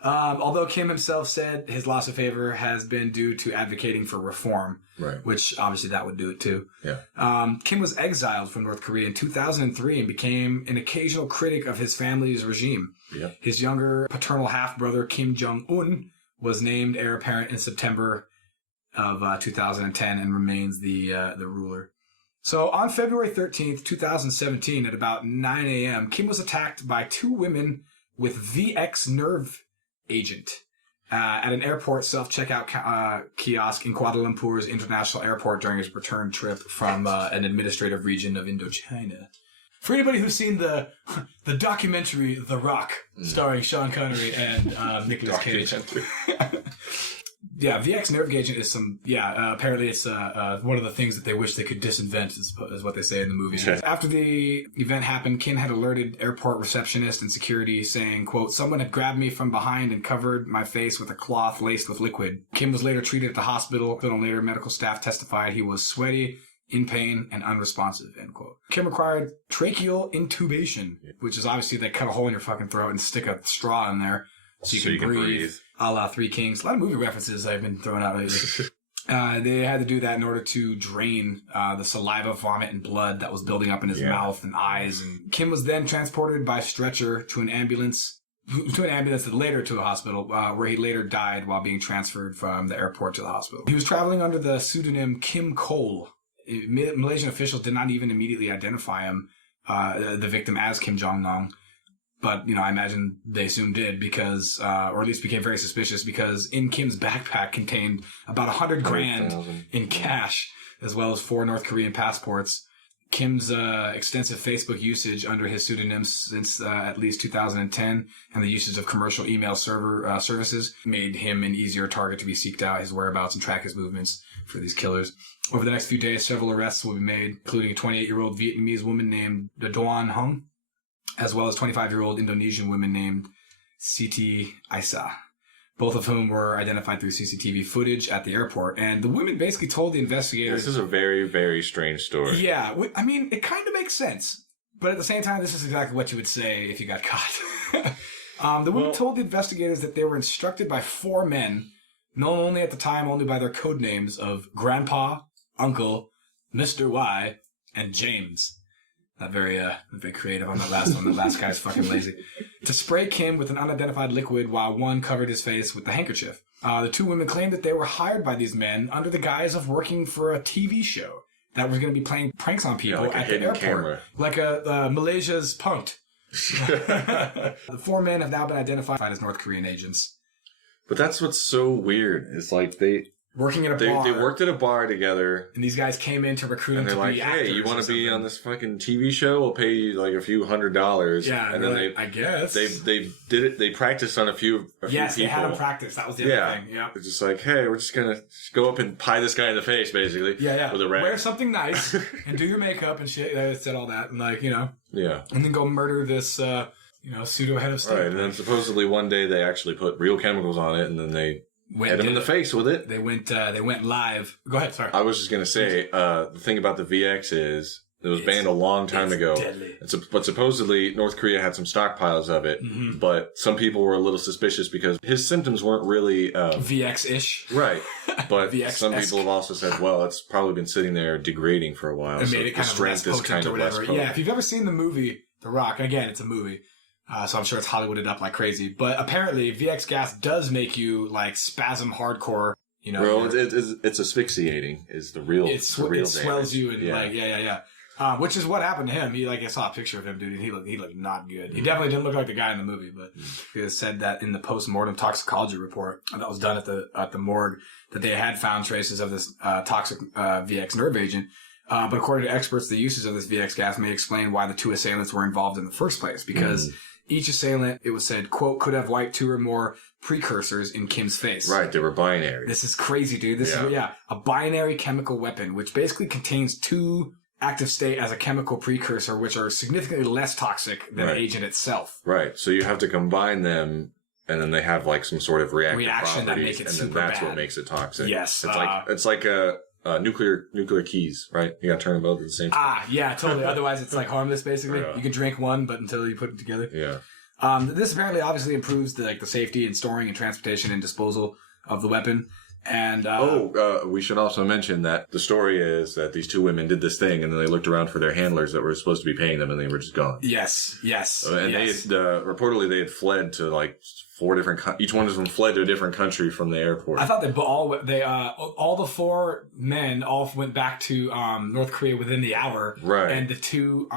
Although Kim himself said his loss of favor has been due to advocating for reform, right? Which obviously that would do it too. Yeah. Kim was exiled from North Korea in 2003 and became an occasional critic of his family's regime. Yeah. His younger paternal half-brother Kim Jong-un was named heir apparent in September of 2010 and remains the ruler. So on February 13th, 2017, at about 9 a.m., Kim was attacked by 2 women with VX nerve agent at an airport self-checkout kiosk in Kuala Lumpur's international airport during his return trip from an administrative region of Indochina. For anybody who's seen the documentary The Rock, starring Sean Connery and Nicolas Cage. Yeah, VX nerve agent is apparently it's one of the things that they wish they could disinvent is what they say in the movie. After the event happened, Kim had alerted airport receptionist and security saying, quote, someone had grabbed me from behind and covered my face with a cloth laced with liquid. Kim was later treated at the hospital. Later, medical staff testified he was sweaty, in pain, and unresponsive, end quote. Kim required tracheal intubation, which is obviously they cut a hole in your fucking throat and stick a straw in there so you can breathe. A la Three Kings. A lot of movie references I've been throwing out lately. They had to do that in order to drain the saliva, vomit, and blood that was building up in his mouth and eyes. And Kim was then transported by stretcher to an ambulance that later to a hospital, where he later died while being transferred from the airport to the hospital. He was traveling under the pseudonym Kim Cole. Malaysian officials did not even immediately identify him, the victim, as Kim Jong Nam. But, I imagine they soon did because, or at least became very suspicious because in Kim's backpack contained about 100 grand in cash, as well as 4 North Korean passports. Kim's extensive Facebook usage under his pseudonym since at least 2010 and the usage of commercial email services made him an easier target to be seeked out, his whereabouts, and track his movements for these killers. Over the next few days, several arrests will be made, including a 28-year-old Vietnamese woman named Doan Hung, as well as 25-year-old Indonesian woman named Siti Aisyah, both of whom were identified through CCTV footage at the airport. And the women basically told the investigators... This is a very, very strange story. Yeah, I mean, it kind of makes sense. But at the same time, this is exactly what you would say if you got caught. The women told the investigators that they were instructed by 4 men, known only at the time only by their code names of Grandpa, Uncle, Mr. Y, and James. Not very creative on the last one. The last guy's fucking lazy. To spray Kim with an unidentified liquid while one covered his face with the handkerchief. The 2 women claimed that they were hired by these men under the guise of working for a TV show that was going to be playing pranks on people like at the airport. Camera. Like Malaysia's Punked. The 4 men have now been identified as North Korean agents. But that's what's so weird. It's like working at a bar. They worked at a bar together. And these guys came in to recruit them to like, be actors. Hey, you want to be on this fucking TV show? We'll pay you like a few $100s. Yeah, and then like, I guess. They did it. They practiced on a few yes, people. They had them practice. That was the other thing. Yeah. It's just like, hey, we're just going to go up and pie this guy in the face, basically. Yeah. With a rag. Wear something nice and do your makeup and shit. They said all that. And like, Yeah. And then go murder this, pseudo head of state. Right. And then supposedly one day they actually put real chemicals on it and then they hit him in the face with it. They went live. Go ahead, sorry. I was just going to say, the thing about the VX is it was banned a long time ago. Deadly. But supposedly North Korea had some stockpiles of it, but some people were a little suspicious because his symptoms weren't really VX-ish. Right. But VX-esque. some people have also said, well, it's probably been sitting there degrading for a while. It so made it kind of less potent or whatever. Yeah, if you've ever sseen the movie The Rock, again, it's a movie. So I'm sure it's Hollywooded up like crazy. But apparently, VX gas does make you, like, spasm hardcore, Well, it's asphyxiating is the real It swells you and, yeah. Which is what happened to him. I saw a picture of him, dude, and he looked not good. He definitely didn't look like the guy in the movie, but he said that in the post-mortem toxicology report that was done at the morgue that they had found traces of this toxic VX nerve agent. But according to experts, the uses of this VX gas may explain why the 2 assailants were involved in the first place, because each assailant, it was said, quote, could have wiped 2 or more precursors in Kim's face. Right, they were binary. This is crazy, dude. This is a binary chemical weapon, which basically contains 2 active state as a chemical precursor, which are significantly less toxic than the agent itself. Right, so you have to combine them, and then they have like some sort of reaction that makes it and super then that's bad. what makes it toxic. Yes, it's like a nuclear keys, right? You got to turn them both at the same time. Yeah, totally. Otherwise, it's like harmless. Basically, you can drink one, but until you put it together. Yeah. This apparently obviously improves the safety and storing and transportation and disposal of the weapon. And we should also mention that the story is that these 2 women did this thing, and then they looked around for their handlers that were supposed to be paying them, and they were just gone. Yes. And reportedly they had fled to like 4 different. Each one of them fled to a different country from the airport. I thought all the 4 men all went back to North Korea within the hour, right? And the 2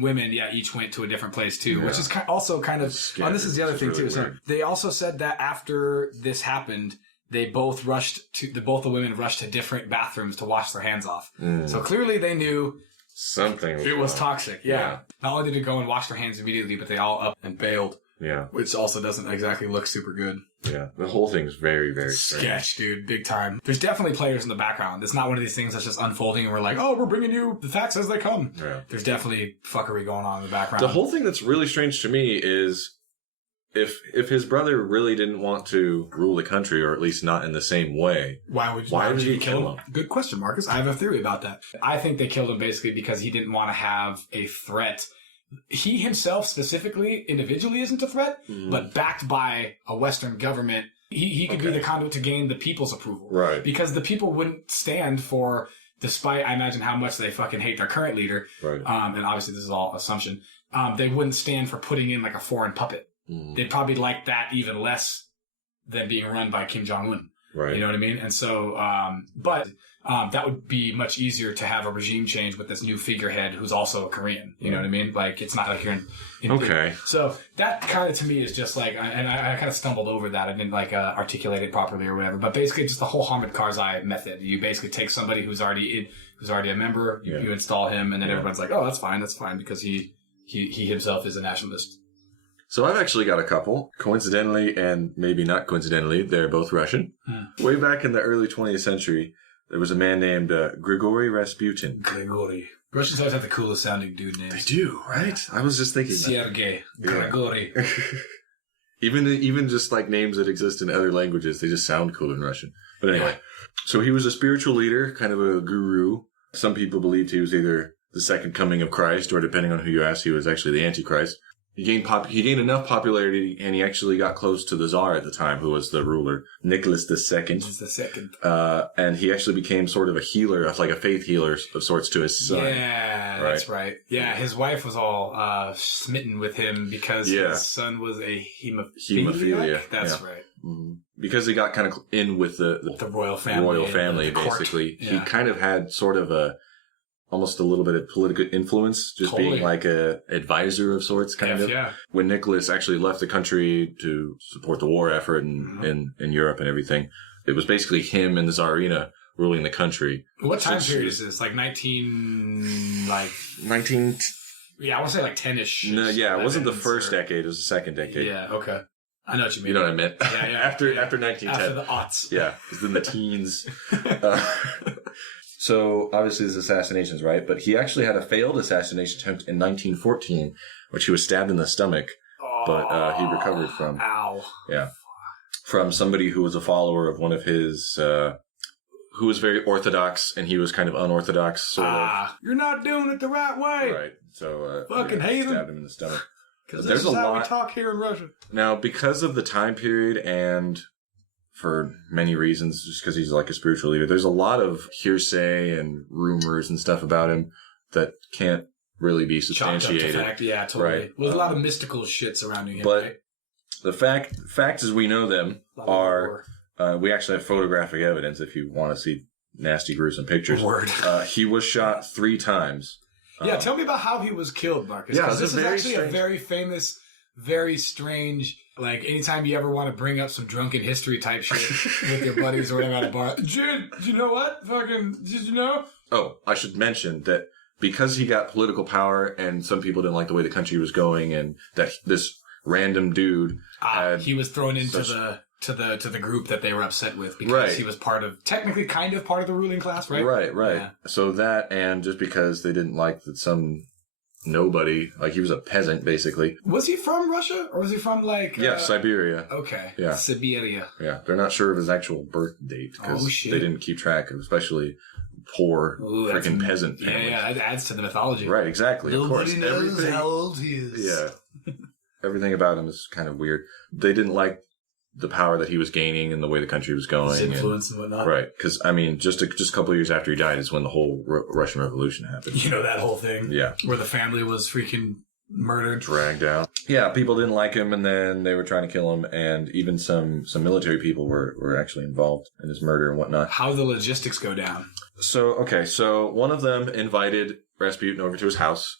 women, each went to a different place too, which is also kind of. And this is the other thing really too. So they also said that after this happened, they both both the women rushed to different bathrooms to wash their hands off. So clearly they knew something was toxic. Yeah. Not only did they go and wash their hands immediately, but they all up and bailed. Yeah. Which also doesn't exactly look super good. Yeah. The whole thing's very, very strange. Sketch, dude. Big time. There's definitely players in the background. It's not one of these things that's just unfolding and we're like, oh, we're bringing you the facts as they come. Yeah. There's definitely fuckery going on in the background. The whole thing that's really strange to me is if his brother really didn't want to rule the country, or at least not in the same way, why would you kill him? Good question, Marcus. I have a theory about that. I think they killed him basically because he didn't want to have a threat. He himself specifically, individually, isn't a threat, but backed by a Western government, he could be the conduit to gain the people's approval. Right. Because the people wouldn't stand for, despite, I imagine, how much they fucking hate their current leader, right. And obviously this is all assumption, they wouldn't stand for putting in like a foreign puppet. They'd probably like that even less than being run by Kim Jong-un. Right. You know what I mean? And so, but that would be much easier to have a regime change with this new figurehead who's also a Korean. You know what I mean? Like, it's not like you're in okay. So that kind of to me is just like, and I kind of stumbled over that. I didn't articulate it properly or whatever. But basically, just the whole Hamid Karzai method. You basically take somebody who's already a member, you install him, and then everyone's like, oh, that's fine, because he himself is a nationalist. So I've actually got a couple. Coincidentally, and maybe not coincidentally, they're both Russian. Way back in the early 20th century, there was a man named Grigori Rasputin. Grigori. Russians always have the coolest sounding dude names. They do, right? I was just thinking Sergei. Grigori. Even just like names that exist in other languages, they just sound cool in Russian. But anyway, so he was a spiritual leader, kind of a guru. Some people believed he was either the second coming of Christ, or depending on who you ask, he was actually the Antichrist. He gained enough popularity, and he actually got close to the Tsar at the time, who was the ruler, Nicholas II. And he actually became sort of a healer, like a faith healer of sorts to his son. Yeah, that's right. Yeah, his wife was all smitten with him because his son was a hemophiliac. That's right. Mm-hmm. Because he got kind of in with the royal family, basically. He kind of had sort of almost a little bit of political influence, just being like a advisor of sorts, kind of. Yeah. When Nicholas actually left the country to support the war effort in Europe and everything, it was basically him and the Tsarina ruling the country. What time period is this? Like 19... Yeah, I want to say like 10-ish. No, yeah, it wasn't the first decade, it was the second decade. Yeah, okay. I know what you mean. You know what I meant? Yeah. After 1910. After the aughts. Yeah, it was in the teens. So, obviously, there's assassinations, right? But he actually had a failed assassination attempt in 1914, which he was stabbed in the stomach, but he recovered from. Ow. Yeah. From somebody who was a follower of one of his, who was very orthodox, and he was kind of unorthodox, sort of. You're not doing it the right way. Right. So, fucking heathen. Stabbed him in the stomach. Because this is how we talk here in Russia. Now, because of the time period and for many reasons, just because he's like a spiritual leader, there's a lot of hearsay and rumors and stuff about him that can't really be substantiated. Fact. Yeah, totally. Right. Well, there's a lot of mystical shit surrounding him, but right? The facts as we know them are, we actually have photographic evidence if you want to see nasty, gruesome pictures. Word. He was shot 3 times. Yeah, tell me about how he was killed, Marcus. Yeah, because this is actually a very famous, very strange. Like, anytime you ever want to bring up some drunken history type shit with your buddies or whatever at a bar. Did you know what? Did you know? Oh, I should mention that because he got political power and some people didn't like the way the country was going, and that this random dude he was thrown into to the group that they were upset with because he was technically kind of part of the ruling class, right? Right. Yeah. So that, and just because they didn't like that some nobody, like he was a peasant basically. Was he from Russia or was he from Siberia? Okay. Yeah. Siberia. Yeah. They're not sure of his actual birth date because they didn't keep track of, especially poor freaking peasant families. Yeah, that adds to the mythology. Right, exactly. Nobody of course. knows how old he is. Yeah. Everything about him is kind of weird. They didn't like the power that he was gaining and the way the country was going. His influence and whatnot. Right. Because, I mean, just a couple of years after he died is when the whole Russian Revolution happened. You know that whole thing? Yeah. Where the family was freaking murdered. Dragged out. Yeah, people didn't like him, and then they were trying to kill him, and even some military people were actually involved in his murder and whatnot. How did the logistics go down? So one of them invited Rasputin over to his house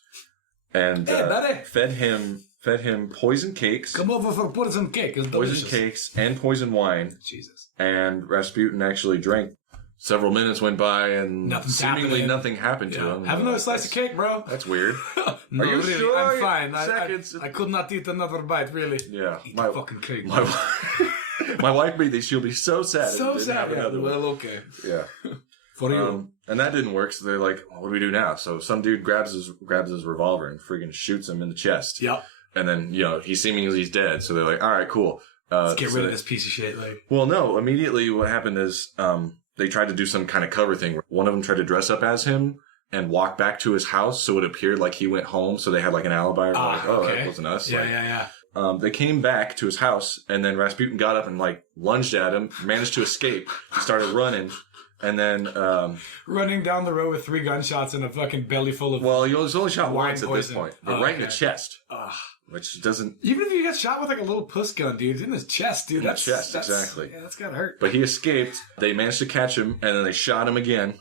and fed him poison cakes. Come over for poison cake. It's delicious. Poison cakes and poison wine. Jesus. And Rasputin actually drank. Several minutes went by and seemingly nothing happened to him. Have another slice of cake, bro. That's weird. No, Are you really, sure? I'm fine. I could not eat another bite, really. Yeah. Eat the fucking cake. My wife made these. She'll be so sad. So sad. Yeah. Well, okay. Yeah. For you. And that didn't work, so they're like, what do we do now? So some dude grabs his revolver and friggin' shoots him in the chest. Yep. And then, he's dead. So they're like, all right, cool. Let's get rid of this piece of shit. Well, no. Immediately what happened is they tried to do some kind of cover thing. One of them tried to dress up as him and walk back to his house so it appeared like he went home. So they had like an alibi. That wasn't us. Yeah. They came back to his house, and then Rasputin got up and lunged at him, managed to escape. He started running. And then running down the road with 3 gunshots and a fucking belly full of he was only shot once at this point, but right in the chest, which doesn't. Even if you get shot with a little puss gun, dude, it's in his chest, dude. That's exactly. Yeah, that's gotta hurt. But he escaped. They managed to catch him, and then they shot him again.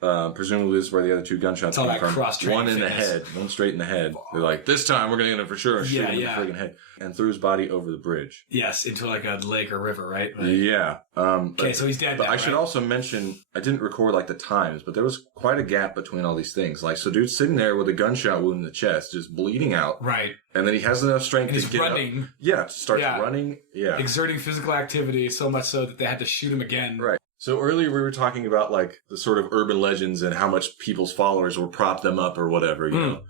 Presumably this is where the other 2 gunshots came from. One in the head, one straight in the head. They're like, this time we're gonna get him for sure. Shoot him in the friggin' head, and threw his body over the bridge. Yes, into like a lake or river, right? Yeah. Okay, so he's dead. But now, I should also mention, I didn't record the times, but there was quite a gap between all these things. So dude's sitting there with a gunshot wound in the chest, just bleeding out. Right. And then he has enough strength to get running. up. Yeah, starts running. Yeah. Exerting physical activity so much so that they had to shoot him again. Right. So earlier we were talking about the sort of urban legends and how much people's followers will prop them up or whatever, the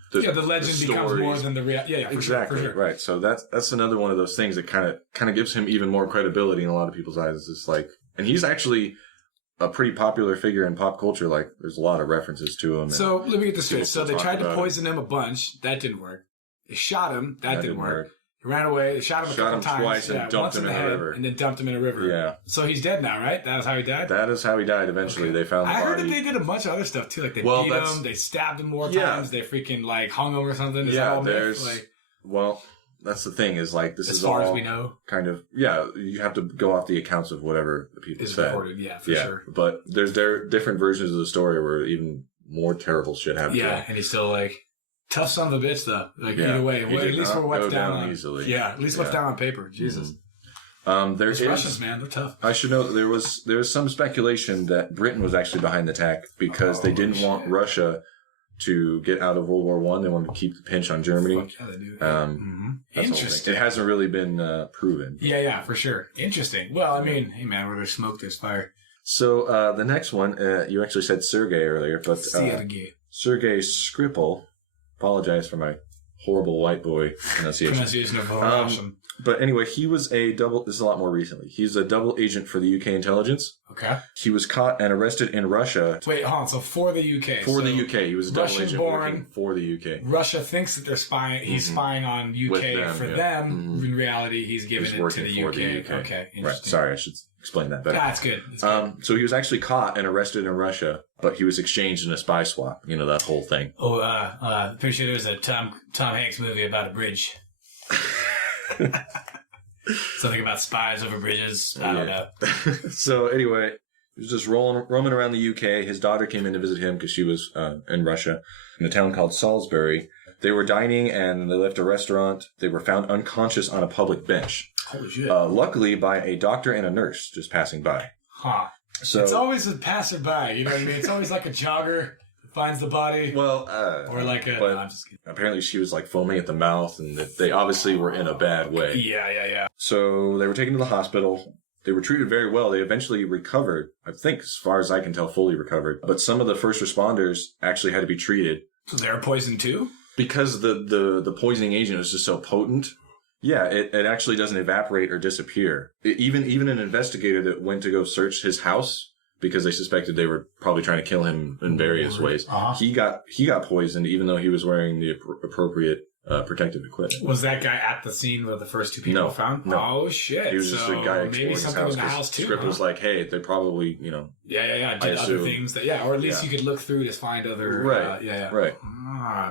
legend becomes more than the reality. Yeah, exactly. For sure. Right. So that's another one of those things that kind of gives him even more credibility in a lot of people's eyes. It's and he's actually a pretty popular figure in pop culture. There's a lot of references to him. So let me get this straight. So they tried to poison him a bunch. That didn't work. They shot him. That didn't work. He ran away. They shot him a couple times. Twice and dumped him in the river. And then dumped him in a river. Yeah. So he's dead now, right? That was how he died? That is how he died eventually. Okay. They found the body. I heard that they did a bunch of other stuff, too. Like, they beat him. They stabbed him more times. They freaking, like, hung him or something. Is that all myth? Like, well, that's the thing is, like, this is all... As far all as we know. Kind of... Yeah, you have to go off the accounts of whatever the people said. Recorded, for sure. But there are different versions of the story where even more terrible shit happened. Yeah, and he's still, like... Tough son of a bitch, though. Like, either way. Well, at least for what's down on... easily. Yeah, at least what's down on paper. Jesus. There's Russians, man. They're tough. I should note there was some speculation that Britain was actually behind the attack because they didn't want Russia to get out of World War I. They wanted to keep the pinch on Germany. Fuck yeah, they do. Interesting. It hasn't really been proven. Yeah, for sure. Interesting. Well, I mean, hey, man, where there's smoke, there's fire. So the next one, you actually said Sergei earlier, but Sergei Skripal. Apologize for my horrible white boy pronunciation of Russian. But anyway, he was this is a lot more recently. He's a double agent for the UK intelligence. Okay. He was caught and arrested in Russia. Wait, hold on. So for the UK. The UK. He was a double agent working for the UK. Russia thinks that they're spying. He's spying on UK for them. In reality, he's giving it to the UK. Okay. Right. Sorry, I should explain that better. That's good. So he was actually caught and arrested in Russia, but he was exchanged in a spy swap. You know, that whole thing. Oh, pretty sure there's a Tom Hanks movie about a bridge. Something about spies over bridges. I don't know. So anyway, he was just roaming around the UK. His daughter came in to visit him because she was in Russia, in a town called Salisbury. They were dining and they left a restaurant. They were found unconscious on a public bench. Holy shit. Luckily by a doctor and a nurse just passing by. Huh. So it's always a passerby, you know what I mean? It's always like a jogger finds the body. Well, or like a... No, I'm just kidding. Apparently she was like foaming at the mouth and they obviously were in a bad way. Yeah. So they were taken to the hospital. They were treated very well. They eventually recovered. I think, as far as I can tell, fully recovered. But some of the first responders actually had to be treated. So they were poisoned too? Because the poisoning agent was just so potent. Yeah, it actually doesn't evaporate or disappear. Even an investigator that went to go search his house because they suspected they were probably trying to kill him in various ways. He got poisoned even though he was wearing the appropriate protective equipment. Was that guy at the scene where the first two people were found? No. Oh shit! He was just a guy exploring maybe something his in the house too. Skripal was like, hey, they probably did other things or at least you could look through to find other right.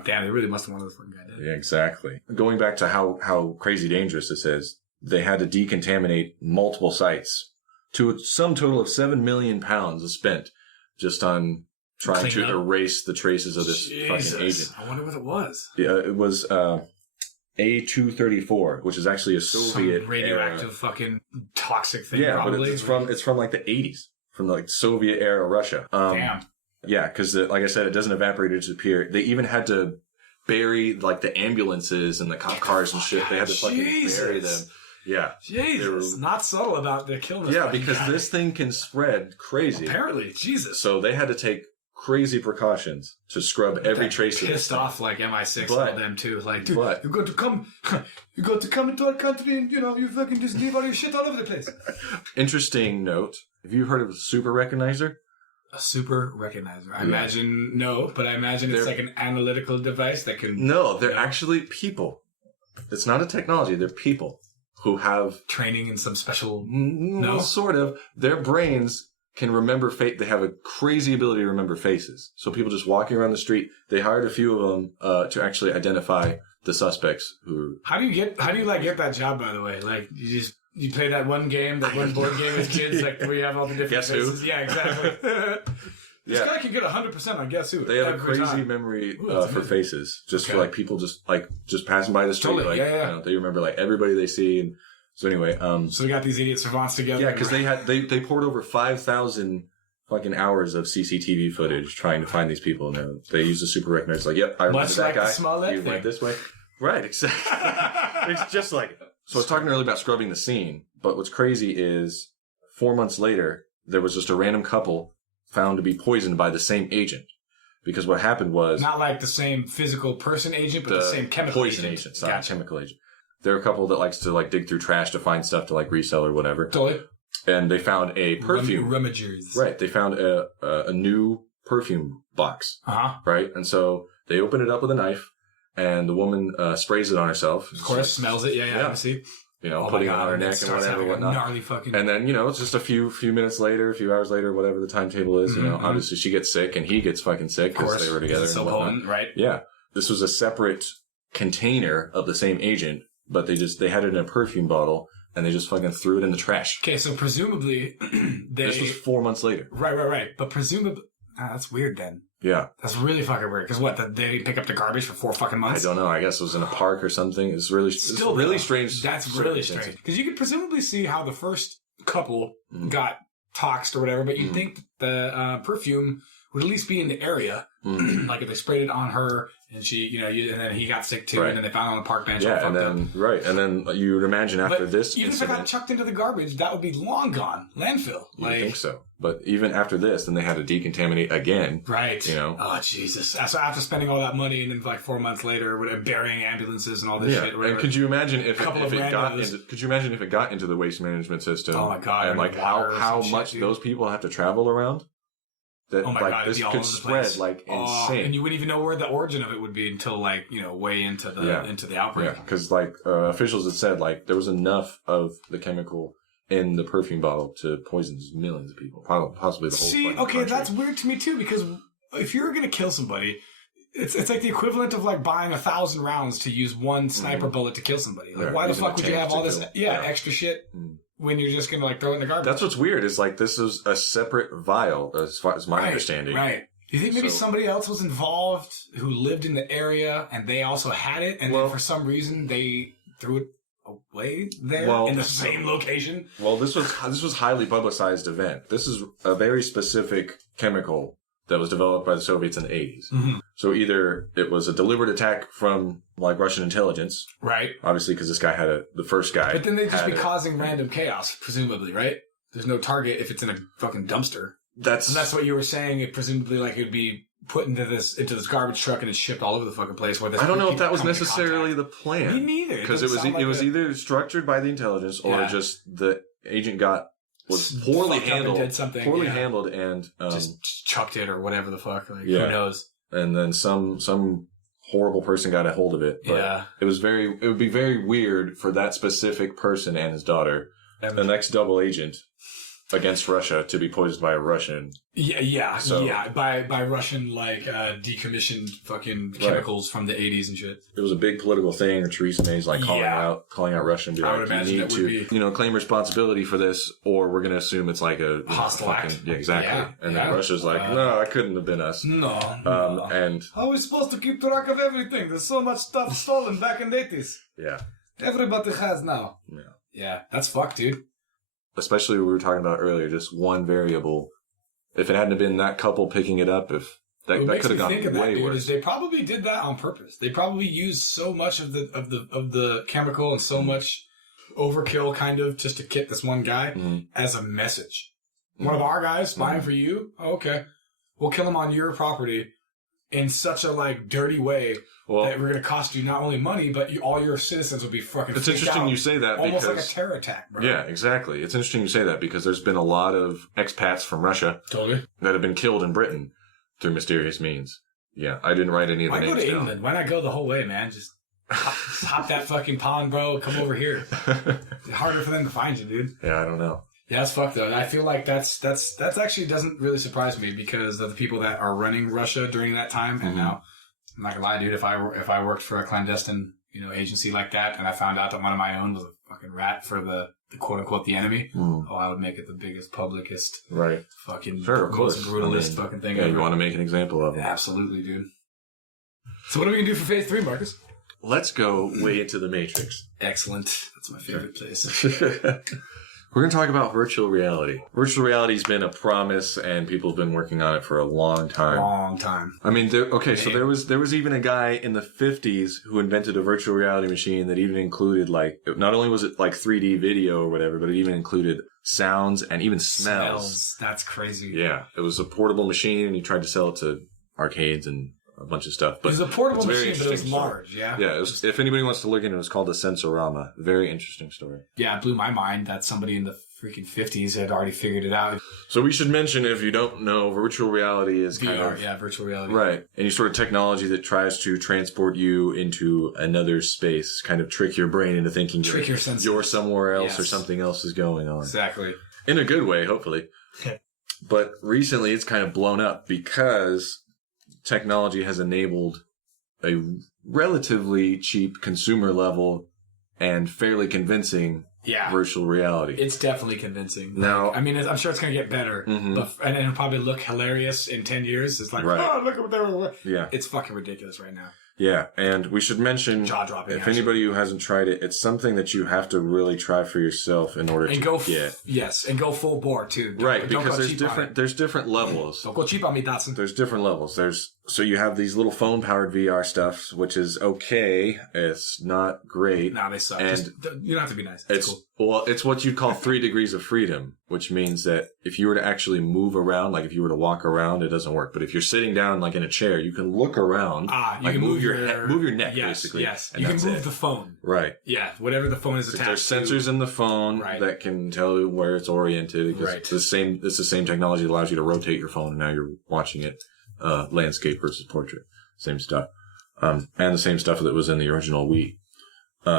Damn, they really must have wanted this fucking guy dead. Yeah, exactly. Going back to how crazy dangerous this is, they had to decontaminate multiple sites. To some total of 7 million pounds was spent just on trying to erase the traces of this fucking agent. I wonder what it was. Yeah, it was A234, which is actually a Soviet some radioactive fucking toxic thing. Yeah, probably. but it's from like the 80s, from like Soviet era Russia. Damn. Yeah, because like I said, it doesn't evaporate or disappear. They even had to bury like the ambulances and the cop cars and shit. They had to fucking bury them. Yeah. Jesus. Not subtle about their killing this. Yeah, because this thing can spread crazy. Apparently. Jesus. So they had to take crazy precautions to scrub every trace of it. Pissed off like MI6 all them too. Like, dude, you're going to come into our country and, you fucking just leave all your shit all over the place. Interesting note. Have you heard of a super recognizer? A super recognizer. I imagine it's like an analytical device that can... No, they're actually people. It's not a technology. They're people who have... Training in some special... No, sort of. Their brains can remember they have a crazy ability to remember faces. So people just walking around the street, they hired a few of them to actually identify the suspects who... How do you get that job, by the way? Like, you play that one game, that one board game as kids, like where you have all the different faces. Who? Yeah, exactly. This guy can get 100% on Guess Who. They have a crazy memory for faces, just for like people just passing by the street. Totally. They remember like everybody they see. And so anyway, so they got these idiot savants together. Yeah, because they poured over 5,000 fucking hours of CCTV footage trying to find these people. And they used a super recognizer. It's like, yep, I remember that guy. He went this way. Right, exactly. It's just like. So I was talking earlier about scrubbing the scene, but what's crazy is 4 months later, there was just a random couple found to be poisoned by the same agent. Because what happened was... Not like the same physical person agent, but the same chemical poison agent. Sorry, chemical agent. They're a couple that likes to dig through trash to find stuff to resell or whatever. Totally. And they found a perfume. Rummagers. Right. They found a new perfume box. Uh-huh. Right? And so they opened it up with a knife. and the woman sprays it on herself. Of course, smells it. Yeah. Obviously. You know, putting it on her neck and whatever, whatnot. Gnarly fucking... And then, you know, it's just a few minutes later, a few hours later, whatever the timetable is, you know, obviously she gets sick and he gets fucking sick because they were together. It's so potent, right? Yeah. This was a separate container of the same agent, but they had it in a perfume bottle and they just fucking threw it in the trash. Okay, so presumably This was 4 months later. Right. But presumably... that's weird then. Yeah. That's really fucking weird. Because what, they didn't pick up the garbage for 4 fucking months? I don't know. I guess it was in a park or something. It's really strange. That's really strange. Because you could presumably see how the first couple got toxed or whatever, but you'd think the perfume would at least be in the area. Like if they sprayed it on her and she, you know, and then he got sick too, and then they found it on the park bench. Yeah, and then you would imagine after this even if it got chucked into the garbage, that would be long gone. Landfill. You think so. But even after this, then they had to decontaminate again. Right. You know? Oh, Jesus. So after spending all that money and then like 4 months later, burying ambulances and all this shit. And could you imagine if it got into the waste management system? Oh, my God. And like how much those people have to travel around? That, oh my God, this could spread like insane. And you wouldn't even know where the origin of it would be until like, you know, way into the outbreak. Yeah, because like officials had said like there was enough of the chemical in the perfume bottle to poison millions of people, possibly the whole country. That's weird to me too, because if you're going to kill somebody, it's like the equivalent of like buying 1,000 rounds to use one sniper bullet to kill somebody. Like, why the fuck would you have all this extra shit when you're just going to like throw it in the garbage? That's what's weird is like this is a separate vial as far as my understanding. Right. Do you think maybe somebody else was involved who lived in the area and they also had it, and then for some reason they threw it away there in the same location? Well, this was highly publicized event. This is a very specific chemical that was developed by the Soviets in the 80s. So either it was a deliberate attack from like Russian intelligence, right? Obviously, because this guy had the first guy. But then they'd just be causing random chaos, presumably, right? There's no target if it's in a fucking dumpster. That's what you were saying. It presumably like it would be put into this garbage truck and it's shipped all over the fucking place. Where I don't know if that was necessarily the plan. Me neither. Because it was either structured by the intelligence or just the agent was poorly handled. And did something, handled and just chucked it or whatever the fuck. Like, who knows? And then some horrible person got a hold of it. But it would be very weird for that specific person and his daughter, the next double agent against Russia, to be poisoned by a Russian. By Russian like decommissioned fucking chemicals from the 80s and shit. It was a big political thing. Or Theresa May's like calling out Russia and be like, you need to claim responsibility for this, or we're going to assume it's like a hostile act. Yeah, exactly. And then Russia's like, no, that couldn't have been us. No. And how are we supposed to keep track of everything? There's so much stuff stolen back in the 80s. Yeah. Everybody has now. Yeah, that's fucked, dude. Especially what we were talking about earlier, just one variable. If it hadn't been that couple picking it up, if that could have gone way worse. They probably did that on purpose. They probably used so much of the chemical and so much overkill, kind of, just to get this one guy as a message. One of our guys spying for you. Oh, okay, we'll kill him on your property in such a like dirty way. That we're going to cost you not only money, but all your citizens will be fucking It's interesting you say that almost because... like a terror attack, bro. Yeah, exactly. It's interesting you say that because there's been a lot of expats from Russia that have been killed in Britain through mysterious means. Yeah, I didn't write any of the names down. Why go to England? Why not go the whole way, man? Just hop that fucking pond, bro. Come over here. It's harder for them to find you, dude. Yeah, I don't know. Yeah, that's fucked though. I feel like that's actually doesn't really surprise me because of the people that are running Russia during that time and now. I'm not gonna lie, dude. If I worked for a clandestine, agency like that, and I found out that one of my own was a fucking rat for the quote unquote the enemy, I would make it the biggest, publicest, fucking most brutalist fucking thing. Yeah, ever. You want to make an example of it? Absolutely, dude. So what are we gonna do for phase 3, Marcus? Let's go way into the Matrix. Excellent. That's my favorite place. We're going to talk about virtual reality. Virtual reality's been a promise, and people have been working on it for a long time. I mean, there was even a guy in the 50s who invented a virtual reality machine that even included, like, not only was it like 3D video or whatever, but it even included sounds and even smells. That's crazy. Yeah. It was a portable machine, and he tried to sell it to arcades and a bunch of stuff. But it was a portable very machine, but it was interesting large, Yeah, if anybody wants to look into it, it's called a Sensorama. Very interesting story. Yeah, it blew my mind that somebody in the freaking 50s had already figured it out. So we should mention, if you don't know, virtual reality is virtual reality. Right. Any sort of technology that tries to transport you into another space, kind of trick your brain into thinking you're somewhere else or something else is going on. Exactly. In a good way, hopefully. But recently it's kind of blown up because technology has enabled a relatively cheap consumer level and fairly convincing virtual reality. It's definitely convincing. Now, I mean, I'm sure it's going to get better, but and it'll probably look hilarious in 10 years. It's like, oh, look at what they were. Yeah. It's fucking ridiculous right now. Yeah, and we should mention, jaw-dropping, if anybody who hasn't tried it, it's something that you have to really try for yourself in order to get. Yes, and go full bore, too. Because there's different levels. Don't go cheap on me, Dotson. There's different levels. So you have these little phone-powered VR stuff, which is okay. It's not great. Nah, they suck. And you don't have to be nice. It's cool. Well, it's what you'd call 3 degrees of freedom, which means that if you were to actually move around, like if you were to walk around, it doesn't work. But if you're sitting down, like in a chair, you can look around. You can move your neck, basically. Yes, you can move the phone. Right. Yeah, whatever the phone is attached to. There's sensors in the phone that can tell you where it's oriented. Right. It's the same technology that allows you to rotate your phone, and now you're watching it landscape versus portrait. Same stuff. And the same stuff that was in the original Wii.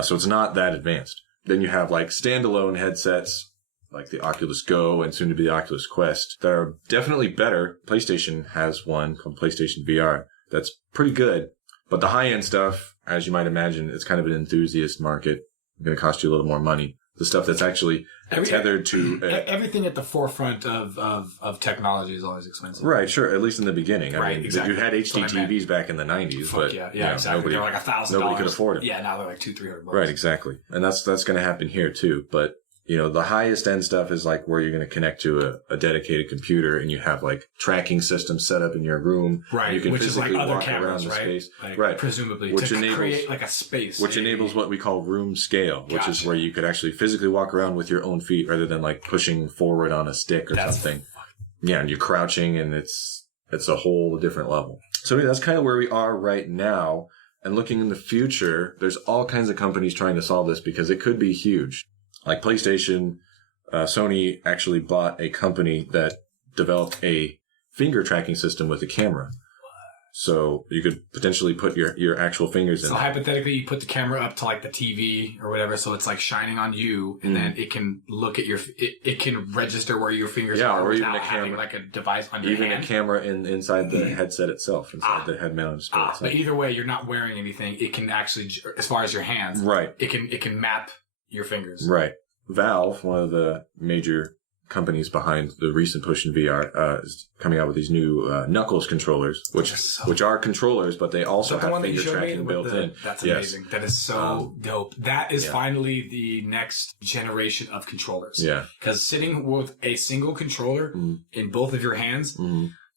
So it's not that advanced. Then you have like standalone headsets like the Oculus Go and soon to be the Oculus Quest that are definitely better. PlayStation has one called PlayStation VR that's pretty good. But the high-end stuff, as you might imagine, it's kind of an enthusiast market. It's going to cost you a little more money. The stuff that's actually tethered to... everything at the forefront of technology is always expensive. Right, sure. At least in the beginning. Right, I mean, exactly. You had HD TVs back in the 90s, but exactly. They were like $1,000. Nobody could afford it. Yeah, now they're like $200-300. Right, exactly. And that's going to happen here too. But the highest end stuff is like where you're going to connect to a dedicated computer and you have like tracking systems set up in your room. Right. You can which physically is like other walk cameras, around the space. Like, right. Presumably. Which to create like a space. Which enables what we call room scale, which is where you could actually physically walk around with your own feet rather than like pushing forward on a stick or something. Yeah. And you're crouching and it's a whole different level. So that's kind of where we are right now. And looking in the future, there's all kinds of companies trying to solve this because it could be huge. Like PlayStation, Sony actually bought a company that developed a finger tracking system with a camera. So you could potentially put your actual fingers in. So hypothetically, you put the camera up to like the TV or whatever, so it's like shining on you, and then it can look at it can register where your fingers are, or even without a camera, having like a device on your hand. Even a camera inside the headset itself, inside the head mounted display. But either way, you're not wearing anything. It can actually, as far as your hands, right? It can map your fingers, right? Valve, one of the major companies behind the recent push in VR, is coming out with these new Knuckles controllers, which are controllers, but they also have finger tracking built in. That's amazing. That is so dope. That is finally the next generation of controllers. Yeah. Because sitting with a single controller in both of your hands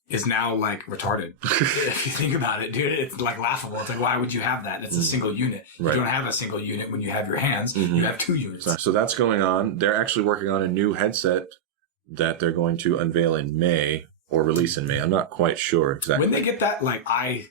is now like retarded. If you think about it, dude, it's like laughable. It's like, why would you have that? It's a single unit. Right. You don't have a single unit when you have your hands. You have 2 units. So that's going on. They're actually working on a new headset that they're going to unveil in May or release in May. I'm not quite sure exactly. When they get that, like, I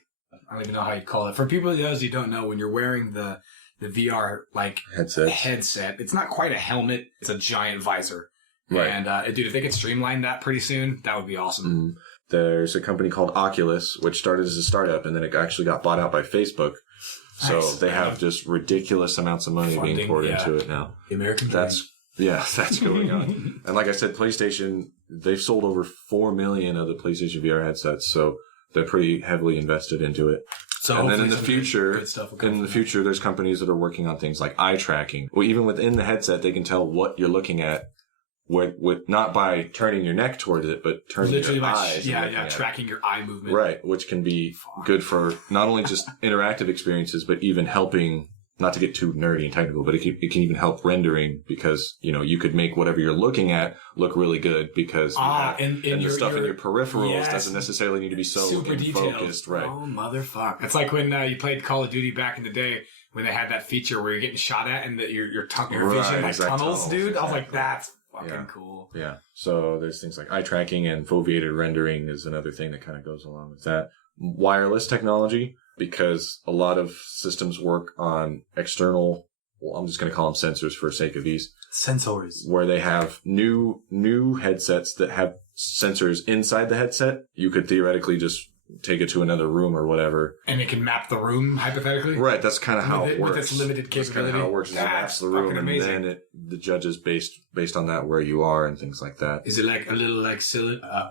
don't even know how you call it. For people who don't know, when you're wearing the VR like headset, it's not quite a helmet. It's a giant visor. Right. And dude, if they could streamline that pretty soon, that would be awesome. There's a company called Oculus, which started as a startup, and then it actually got bought out by Facebook. So they have just ridiculous amounts of money being poured into it now. The American dream. That's going on. And like I said, PlayStation, they've sold over 4 million of the PlayStation VR headsets, so they're pretty heavily invested into it. So and then in the future, there's companies that are working on things like eye tracking. Well, even within the headset, they can tell what you're looking at. With not by turning your neck towards it, but turning your eyes. Tracking your eye movement. Right, which can be good for not only just interactive experiences, but even helping, not to get too nerdy and technical, but it can even help rendering because, you could make whatever you're looking at look really good because and the stuff in your peripherals doesn't necessarily need to be so super detailed. Focused. Right. Oh, motherfucker. It's like when you played Call of Duty back in the day when they had that feature where you're getting shot at and your vision like tunnels, dude. Exactly. I was like, that's fucking cool. Yeah. So there's things like eye tracking and foveated rendering is another thing that kind of goes along with that. wireless technology, because a lot of systems work on external, well, I'm just going to call them sensors for sake of ease. Sensors. Where they have new headsets that have sensors inside the headset. You could theoretically just take it to another room or whatever. And it can map the room, hypothetically? Right, that's kind of how it works. With its limited capability. That's kind of how it works. It maps the room, and then the judges based on that where you are and things like that. Is it like a little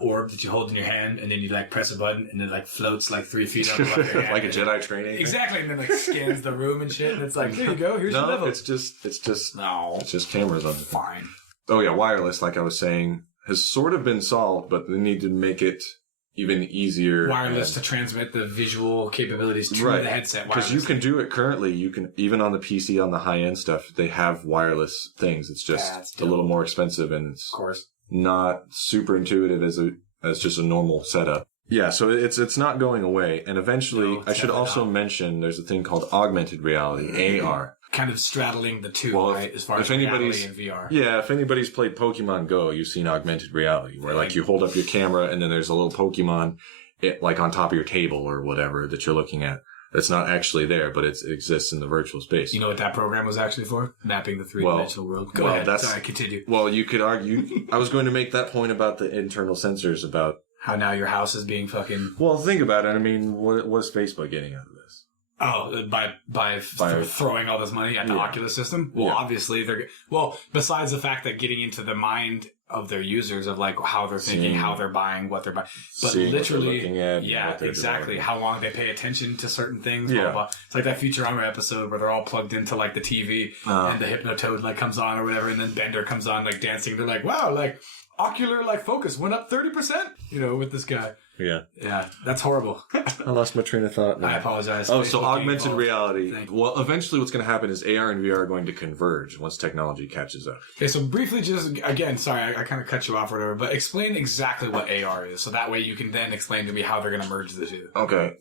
orb that you hold in your hand, and then you like press a button, and it like floats like 3 feet up above your hand? Like a Jedi training. Exactly, and then like scans the room and shit, and it's like, here you go, here's your level. It's just cameras on it. Fine. Oh yeah, wireless, like I was saying, has sort of been solved, but they need to make it even easier. Wireless to transmit the visual capabilities to the headset. Because you can do it currently. You can, even on the PC, on the high-end stuff, they have wireless things. It's just a little more expensive, and it's of course not super intuitive as just a normal setup. Yeah, so it's not going away. And eventually, I should also mention there's a thing called augmented reality, AR. Kind of straddling the two, right? As far as reality and VR. Yeah, if anybody's played Pokemon Go, you've seen augmented reality, where like you hold up your camera and then there's a little Pokemon like on top of your table or whatever that you're looking at. It's not actually there, but it exists in the virtual space. You know what that program was actually for? Mapping the three-dimensional world. Go ahead. Sorry, continue. Well, you could argue. I was going to make that point about the internal sensors, about how now your house is being fucking. Well, think about it. I mean, what is Facebook getting out of this? Oh, by throwing all this money at the Oculus system? Well, obviously besides the fact that getting into the mind of their users of like how they're thinking, how they're buying, what they're buying, but literally, exactly, how long they pay attention to certain things. Blah, blah, blah. It's like that Futurama episode where they're all plugged into like the TV and the Hypnotoad like comes on or whatever, and then Bender comes on like dancing. They're like, wow, like ocular like focus went up 30%, with this guy. Yeah, that's horrible. I lost my train of thought now. I apologize. Oh, so augmented reality. Well, eventually what's going to happen is AR and VR are going to converge once technology catches up. Okay, so briefly, just again, sorry, I kind of cut you off or whatever, but explain exactly what AR is, so that way you can then explain to me how they're going to merge the two. Okay.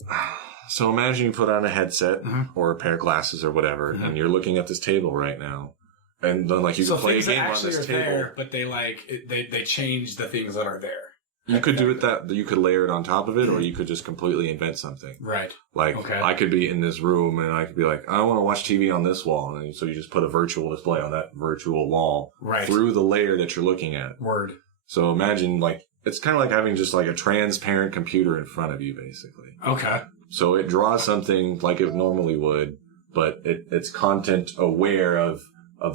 So imagine you put on a headset or a pair of glasses or whatever, and you're looking at this table right now. And then, like, you can play a game on this table. There, but they change the things that are there. You could do it you could layer it on top of it, or you could just completely invent something. Right. Like, I could be in this room, and I could be like, I want to watch TV on this wall. And so you just put a virtual display on that virtual wall through the layer that you're looking at. Word. So imagine, like, it's kind of like having just, like, a transparent computer in front of you, basically. Okay. So it draws something like it normally would, but it's content aware of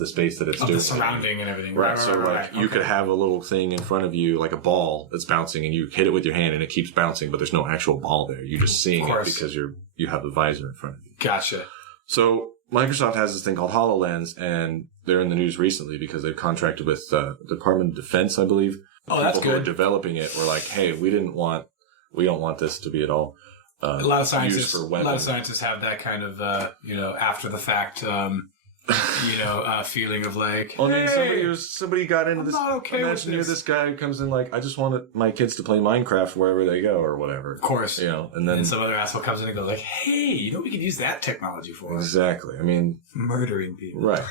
the space that it's doing. The surrounding and everything. Right. So you could have a little thing in front of you, like a ball that's bouncing, and you hit it with your hand and it keeps bouncing, but there's no actual ball there. You're just seeing it because you have the visor in front of you. Gotcha. So Microsoft has this thing called HoloLens, and they're in the news recently because they've contracted with the Department of Defense, I believe. Oh, that's good. People who are developing it were like, hey, we don't want this to be at all a lot of scientists, used for weapons. A lot of scientists have that kind of, after the fact, feeling of like, well, I mean, somebody got into this. I'm not okay imagine with this guy who comes in like, I just wanted my kids to play Minecraft wherever they go or whatever. Of course, and then some other asshole comes in and goes like, hey, we could use that technology for exactly. I mean, murdering people, right?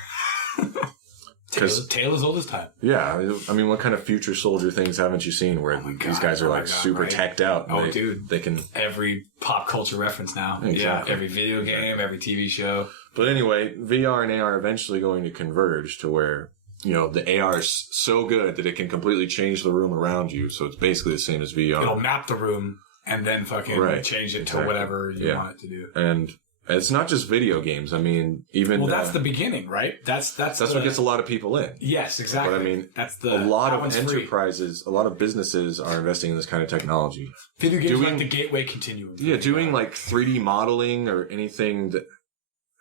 Tale as old as time. Yeah, I mean, what kind of future soldier things haven't you seen where these guys are like super teched out? Oh, dude, they can every pop culture reference now. Exactly. Yeah, every video game, every TV show. But anyway, VR and AR are eventually going to converge to where, the AR is so good that it can completely change the room around you. So it's basically the same as VR. It'll map the room and then fucking change it to whatever you want it to do. And it's not just video games. I mean, even... Well, that's the beginning, right? That's what gets a lot of people in. Yes, exactly. But I mean, a lot of enterprises, a lot of businesses are investing in this kind of technology. Video games are like the gateway continuum. Yeah, doing like 3D modeling or anything that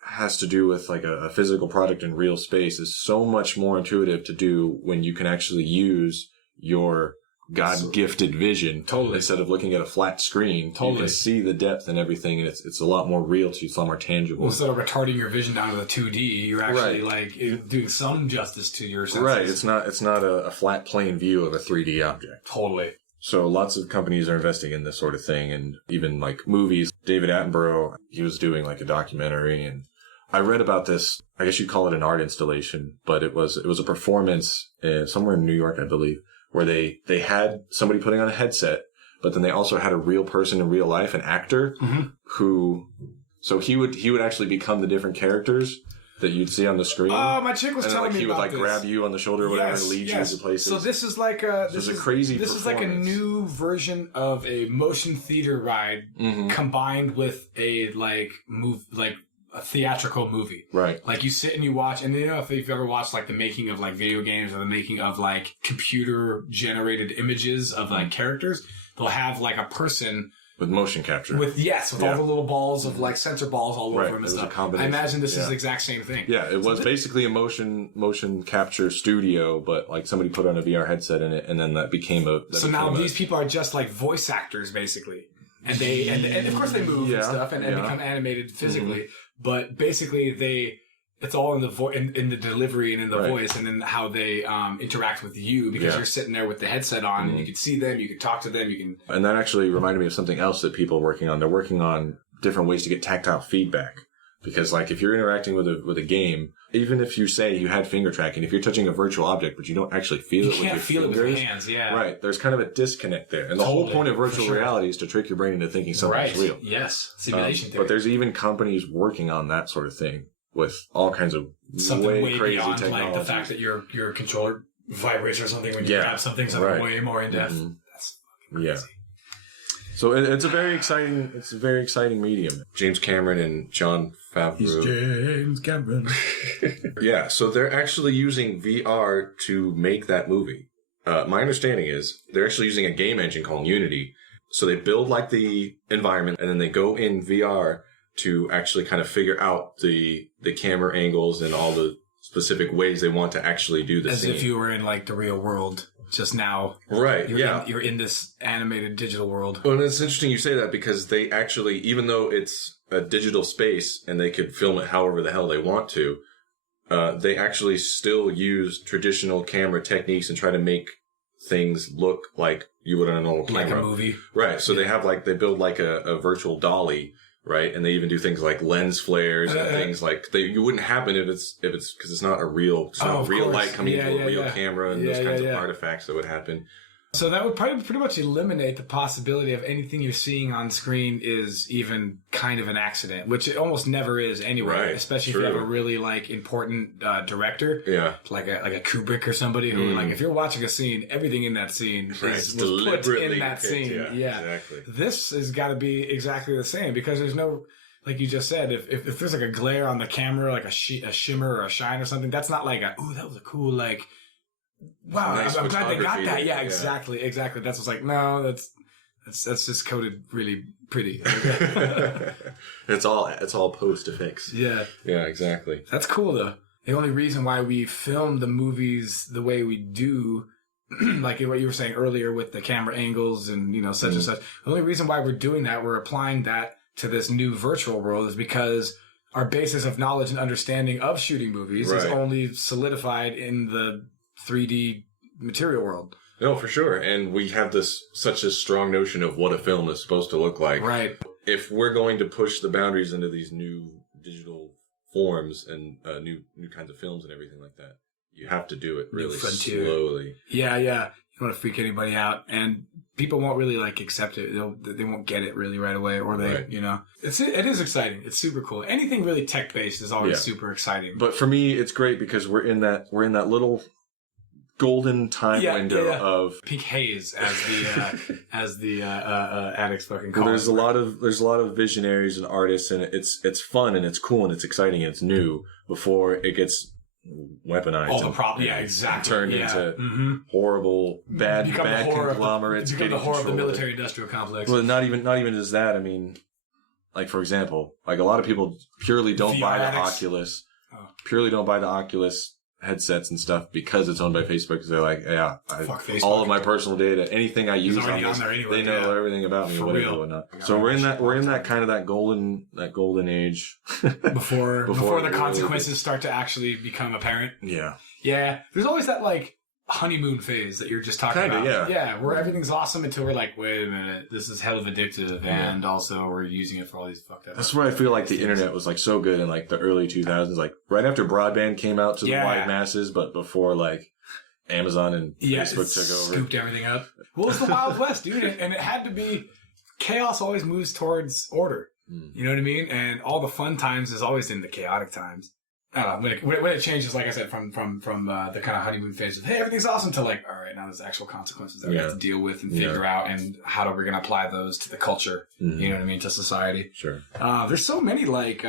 has to do with like a physical product in real space is so much more intuitive to do when you can actually use your God-gifted vision instead of looking at a flat screen. You can see the depth and everything, and it's a lot more real to you, it's a lot more tangible. Well, instead of retarding your vision down to the 2D, you're actually like doing some justice to your senses. Right, it's not a flat plain view of a 3D object. Totally. So lots of companies are investing in this sort of thing, and even like movies. David Attenborough, he was doing like a documentary, and I read about this. I guess you'd call it an art installation, but it was a performance somewhere in New York, I believe, where they had somebody putting on a headset, but then they also had a real person in real life, an actor, who, so he would actually become the different characters that you'd see on the screen. Oh, my chick was telling me he would about this. grab you on the shoulder or whatever and lead you to places. So this is like a crazy This is like a new version of a motion theater ride combined with a a theatrical movie. Right. Like you sit and you watch, and you know, if you've ever watched like the making of like video games or the making of like computer generated images of like characters, they'll have like a person with motion capture. With all the little balls of like sensor balls all over them and stuff. I imagine this is the exact same thing. Yeah, it was basically a motion capture studio, but like somebody put on a VR headset in it, and then that became a. Now these people are just like voice actors, basically, and they and of course they move and stuff and become animated physically, but basically it's all in the in the delivery and in the voice, and then how they interact with you, because you're sitting there with the headset on and you can see them, you can talk to them, you can. And that actually reminded me of something else that people are working on. They're working on different ways to get tactile feedback, because like if you're interacting with a game, even if you say you had finger tracking, if you're touching a virtual object but you don't actually feel it with your fingers, feel it with your hands, right? There's kind of a disconnect there, and the whole point of virtual reality is to trick your brain into thinking something's real. Yes, simulation theory. But there's even companies working on that sort of thing, with all kinds of way crazy beyond technology. Like the fact that your controller vibrates or something when you grab something, something way more in depth. That's fucking crazy. So it's a very exciting medium. James Cameron and Jon Favreau. He's James Cameron. Yeah, so they're actually using VR to make that movie. My understanding is they're actually using a game engine called Unity. So they build like the environment, and then they go in VR to actually kind of figure out the camera angles and all the specific ways they want to actually do the scene. As if you were in like the real world just now. Right, you're in this animated digital world. Well, and it's interesting you say that, because they actually, even though it's a digital space and they could film it however the hell they want to, they actually still use traditional camera techniques and try to make things look like you would on a normal camera. Like a movie. Right, so they build like a virtual dolly. Right, and they even do things like lens flares and things like you wouldn't happen if it's because it's not a real light coming into a real camera and those kinds of artifacts that would happen. So that would probably pretty much eliminate the possibility of anything you're seeing on screen is even kind of an accident, which it almost never is anyway. Right, especially if you have a really like important director, like a Kubrick or somebody who like if you're watching a scene, everything in that scene was put in that scene. Yeah, exactly. This has got to be exactly the same, because there's no, like you just said, if there's like a glare on the camera, like a shimmer or a shine or something, that's not like ooh, that was a cool like. Wow, nice. I'm glad they got that. Yeah, exactly. That's what's like, no, that's just coded really pretty. It's all post to fix. Yeah, exactly. That's cool though. The only reason why we film the movies the way we do, like what you were saying earlier with the camera angles and such and such. The only reason why we're doing that, we're applying that to this new virtual world, is because our basis of knowledge and understanding of shooting movies is only solidified in the 3D material world. No, for sure. And we have such a strong notion of what a film is supposed to look like. Right. If we're going to push the boundaries into these new digital forms and new kinds of films and everything like that, you have to do it really slowly. Yeah. You don't want to freak anybody out, and people won't really like accept it. They won't get it really right away, or they, it is exciting. It's super cool. Anything really tech based is always super exciting. But for me, it's great because we're in that little golden time window of pink haze, as the addicts fucking call it. There's a lot of visionaries and artists, and it's fun and it's cool and it's exciting and it's new before it gets weaponized. All the problem, exactly. Turned into horrible, bad conglomerates. Become the horror of the military-industrial complex. Well, not even just that. I mean, like for example, like a lot of people purely don't buy the Oculus. Purely don't buy the Oculus headsets and stuff because it's owned by Facebook, because they're like, all of my personal data, anything I use on this, they know everything about me, whatever, whatnot. So we're in that kind of that golden age before the consequences start to actually become apparent. Yeah. There's always that like honeymoon phase that you're just talking about. Where everything's awesome until we're like, wait a minute, this is hell of addictive, and also we're using it for all these fucked up. That's where I feel like the internet was like so good in like the early 2000s, like right after broadband came out to the wide masses, but before like Amazon and Facebook took over. Scooped everything up. Well, it's the Wild West, dude. And it had to be, chaos always moves towards order. You know what I mean? And all the fun times is always in the chaotic times. I don't know, when it changes, like I said, from the kind of honeymoon phase of, hey, everything's awesome, to like, all right, now there's actual consequences that we have to deal with and figure out, and how are we going to apply those to the culture, you know what I mean, to society. Sure. There's so many, like,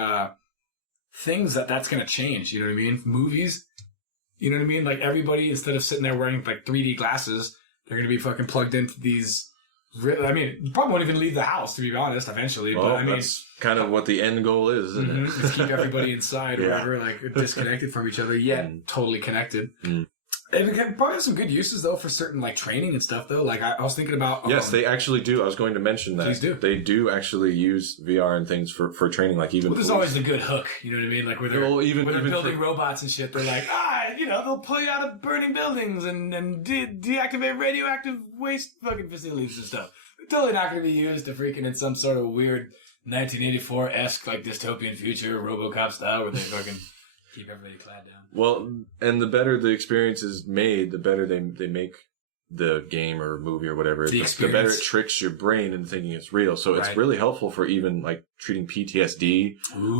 things that's going to change, you know what I mean? Movies, you know what I mean? Like, everybody, instead of sitting there wearing, like, 3D glasses, they're going to be fucking plugged into these... I mean, you probably won't even leave the house, to be honest, eventually. Well, but I mean, that's kind of what the end goal is, isn't it? Just keep everybody inside or whatever, like disconnected from each other, yet totally connected. And it can probably have some good uses, though, for certain, like, training and stuff, though. Like, I was thinking about... yes, they actually do. I was going to mention that. Please do. They do actually use VR and things for training, like even... Well, there's always the good hook, you know what I mean? Like, where they're, even building robots and shit, they're like, you know, they'll pull you out of burning buildings and deactivate radioactive waste fucking facilities and stuff. They're totally not going to be used to freaking in some sort of weird 1984-esque, like, dystopian future, RoboCop style, where they fucking... keep everybody clad down. Well, and the better the experience is made, the better they make the game or movie or whatever. The better it tricks your brain into thinking it's real. So it's really helpful for even like treating PTSD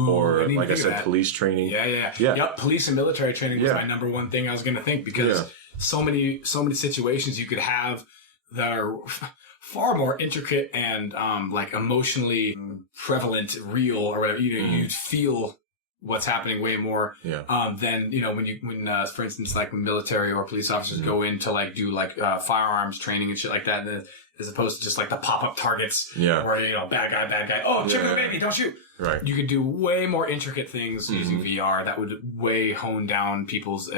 or, like I said, police training. Yeah. Yep, police and military training was my number one thing I was going to think, because so many situations you could have that are far more intricate and like emotionally prevalent, real or whatever. You know, you'd feel what's happening way more than, you know, when for instance, like when military or police officers go in to like do like firearms training and shit like that, as opposed to just like the pop-up targets where, you know, bad guy, oh, chicken the baby, don't shoot. Right. You could do way more intricate things using VR that would way hone people's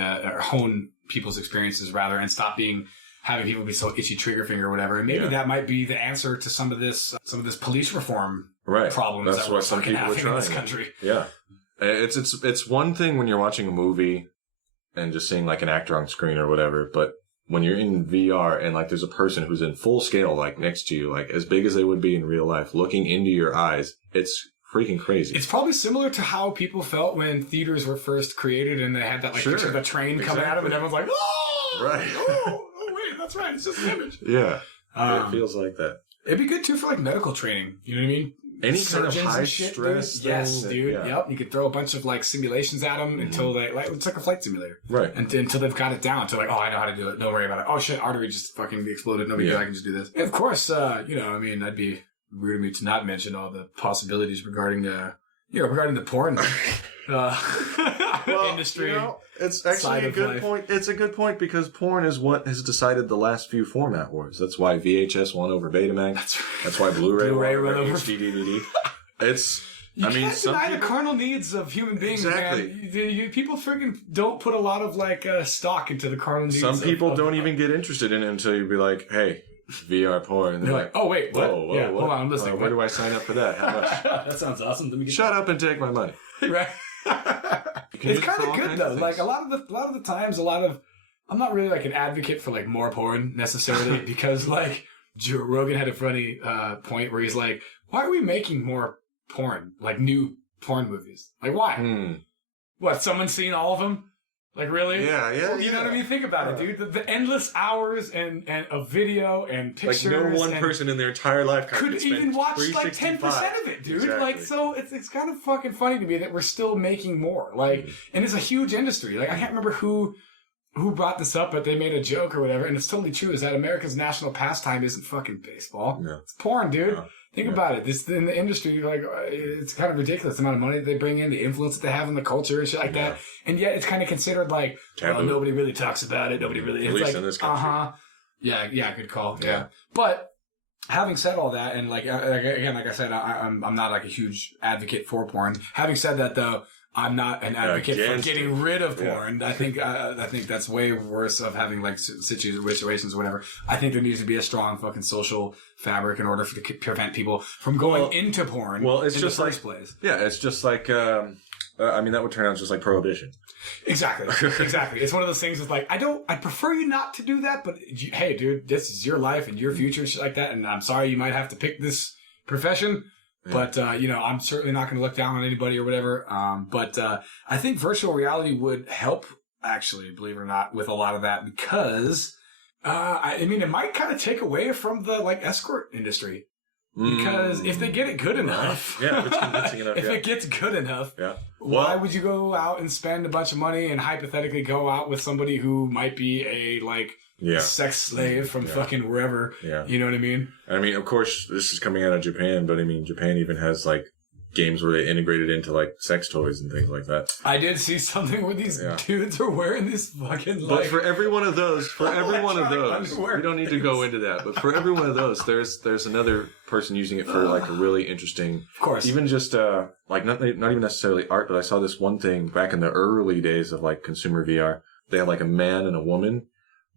experiences rather, and stop having people be so itchy trigger finger or whatever. And maybe that might be the answer to some of this police reform problems That's that we're what some people are having trying in this country. Yeah. It's one thing when you're watching a movie and just seeing like an actor on screen or whatever, but when you're in VR and like there's a person who's in full scale, like next to you, like as big as they would be in real life, looking into your eyes, it's freaking crazy. It's probably similar to how people felt when theaters were first created and they had that like picture of the train coming at them and everyone's like, oh! Right. oh, wait, that's right. It's just an image. Yeah. It feels like that. It'd be good too for like medical training. You know what I mean? Any kind of high stress thing. Yes, dude. Yeah. Yep. You could throw a bunch of like simulations at them until they it's like a flight simulator, right? Until they've got it down to like, oh, I know how to do it. Don't worry about it. Oh shit, artery just fucking exploded. No big deal. I can just do this. And of course, you know, I mean, that'd be weird of me to not mention all the possibilities regarding the porn industry. You know, it's actually a good point. It's a good point because porn is what has decided the last few format wars. That's why VHS won over Betamax. That's why Blu-ray won over HD DVD. You can't deny the carnal needs of human beings, man. People freaking don't put a lot of like stock into the carnal needs. Some people don't even get interested in it until you be like, hey, VR porn. And they're like, oh, wait, what? Whoa, yeah, hold on, I'm listening. Where do I sign up for that? How much? That sounds awesome. Let me Shut up and take my money. Right. It's kind of good though. Like a lot of the times, I'm not really like an advocate for like more porn necessarily because like Joe Rogan had a funny point where he's like, why are we making more porn? Like new porn movies? Like why? What? Someone's seen all of them? Like really? Yeah. You know what I mean? Think about it, dude. The endless hours and of video and pictures. Like no one person in their entire life could even watch like 10% of it, dude. Exactly. Like so, it's kind of fucking funny to me that we're still making more. Like, and it's a huge industry. Like I can't remember who brought this up, but they made a joke or whatever, and it's totally true. Is that America's national pastime isn't fucking baseball? No. It's porn, dude. Think about it. This in the industry, like it's kind of ridiculous the amount of money that they bring in, the influence that they have in the culture and shit like that. And yet it's kind of considered like, well, nobody really talks about it. Nobody really. At least in this country. Yeah, good call. Yeah. But having said all that, and like again, like I said, I'm not like a huge advocate for porn. Having said that, though, I'm not an advocate for getting rid of porn. I think that's way worse of having like situations or whatever. I think there needs to be a strong fucking social fabric in order to prevent people from going into porn. Well, it's in just the first place. Yeah, it's just like I mean that would turn out just like prohibition. Exactly. It's one of those things that's like I prefer you not to do that, but hey, dude, this is your life and your future and shit like that. And I'm sorry you might have to pick this profession. But, you know, I'm certainly not going to look down on anybody or whatever. But I think virtual reality would help actually, believe it or not, with a lot of that because, I mean, it might kind of take away from the like escort industry. Because if they get it good enough, yeah, if it's convincing enough, if it gets good enough, well, why would you go out and spend a bunch of money and hypothetically go out with somebody who might be a like sex slave from fucking wherever? Yeah. You know what I mean? I mean, of course, this is coming out of Japan, but I mean, Japan even has like games where they integrated into like sex toys and things like that. I did see something where these dudes are wearing this fucking like... But for every one of those, we don't need to go into that, but for every one of those, there's another person using it for like a really interesting... Of course. Even just like not even necessarily art, but I saw this one thing back in the early days of like consumer VR. They had like a man and a woman,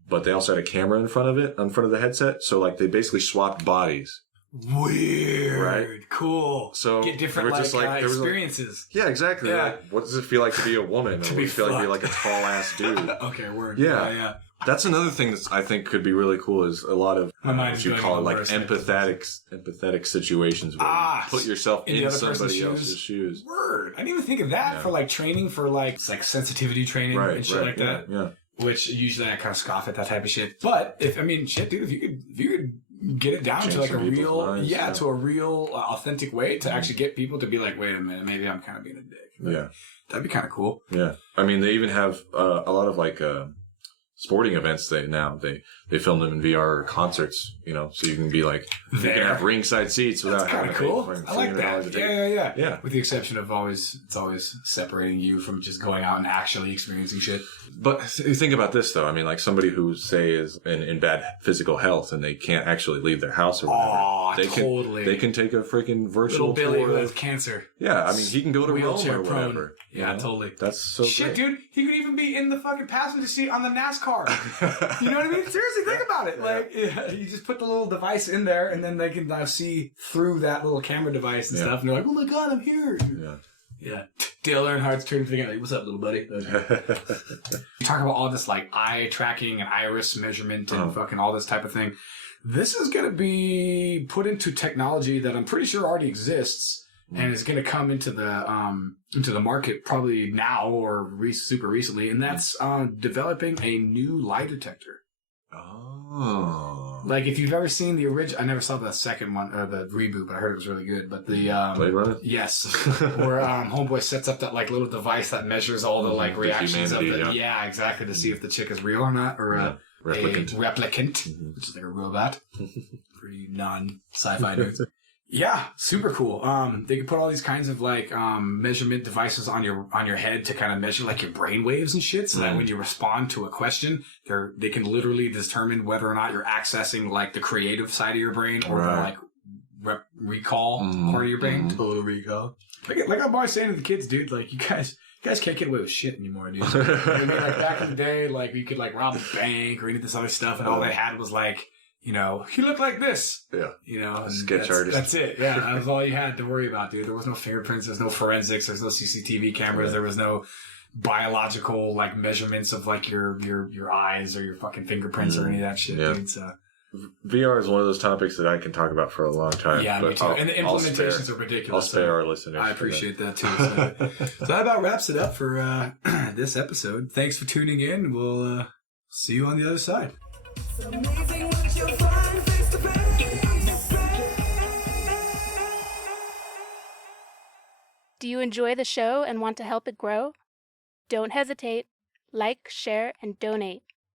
but they also had a camera in front of the headset. So like they basically swapped bodies. Weird. Right? Cool. So get different experiences. Yeah, exactly. Yeah. Like, what does it feel like to be a woman? Or what does it feel like to be like a tall ass dude? Okay, word. Yeah. That's another thing that I think could be really cool is a lot of what you call it like empathetic situations where you put yourself in somebody else's shoes. Word. I didn't even think of that for like training for like sensitivity training and shit like that. Yeah. Which usually I kind of scoff at that type of shit. But if you could get it down to like a real, lives, to a real authentic way to actually get people to be like, wait a minute, maybe I'm kind of being a dick. Like, that'd be kind of cool. Yeah. I mean, they even have a lot of like sporting events. They film them in VR concerts, so you can be like, you can have ringside seats without having to pay cool. I like that. Yeah. With the exception of it's always separating you from just going out and actually experiencing shit. But think about this though. I mean, like somebody who say is in bad physical health and they can't actually leave their house or whatever. They can take a freaking virtual Little Billy tour who has cancer. Yeah, I mean, he can go to Rome or whatever. Prone. Yeah, totally. That's so shit, great. dude. He could even be in the fucking passenger seat on the NASCAR. You know what I mean? Seriously, think about it. Like, you just put the little device in there, and then they can now see through that little camera device and stuff. And they're like, "Oh my god, I'm here!" Yeah. Dale Earnhardt's turning to the guy like, "What's up, little buddy?" You talk about all this like eye tracking and iris measurement and fucking all this type of thing. This is going to be put into technology that I'm pretty sure already exists. And it's going to come into the market probably now or super recently, and that's developing a new lie detector. Oh, like if you've ever seen the original, I never saw the second one or the reboot, but I heard it was really good. But the Blade Runner, yes, where Homeboy sets up that like little device that measures all the like reactions of it. Yeah, exactly, to see if the chick is real or not, or a replicant, which is like a robot. Pretty non-sci-fi nerds. Yeah, super cool. They can put all these kinds of like measurement devices on your head to kind of measure like your brain waves and shit, so that when you respond to a question, they can literally determine whether or not you're accessing like the creative side of your brain or the like recall part of your brain. Total recall. Like I'm always saying to the kids, dude, like you guys can't get away with shit anymore, dude. You know what I mean? Like back in the day, like you could like rob a bank or any of this other stuff, and all they had was like, he looked like this. Yeah. Sketch artist. That's it. Yeah. That was all you had to worry about, dude. There was no fingerprints. There's no forensics. There's no CCTV cameras. Yeah. There was no biological, like, measurements of, like, your eyes or your fucking fingerprints or any of that shit, dude. So. VR is one of those topics that I can talk about for a long time. Yeah, me too. And the implementations are ridiculous. I'll spare our listeners. I appreciate that too. So that about wraps it up for this episode. Thanks for tuning in. We'll see you on the other side. It's amazing what you'll find face to face. Do you enjoy the show and want to help it grow? Don't hesitate. Like, share, and donate.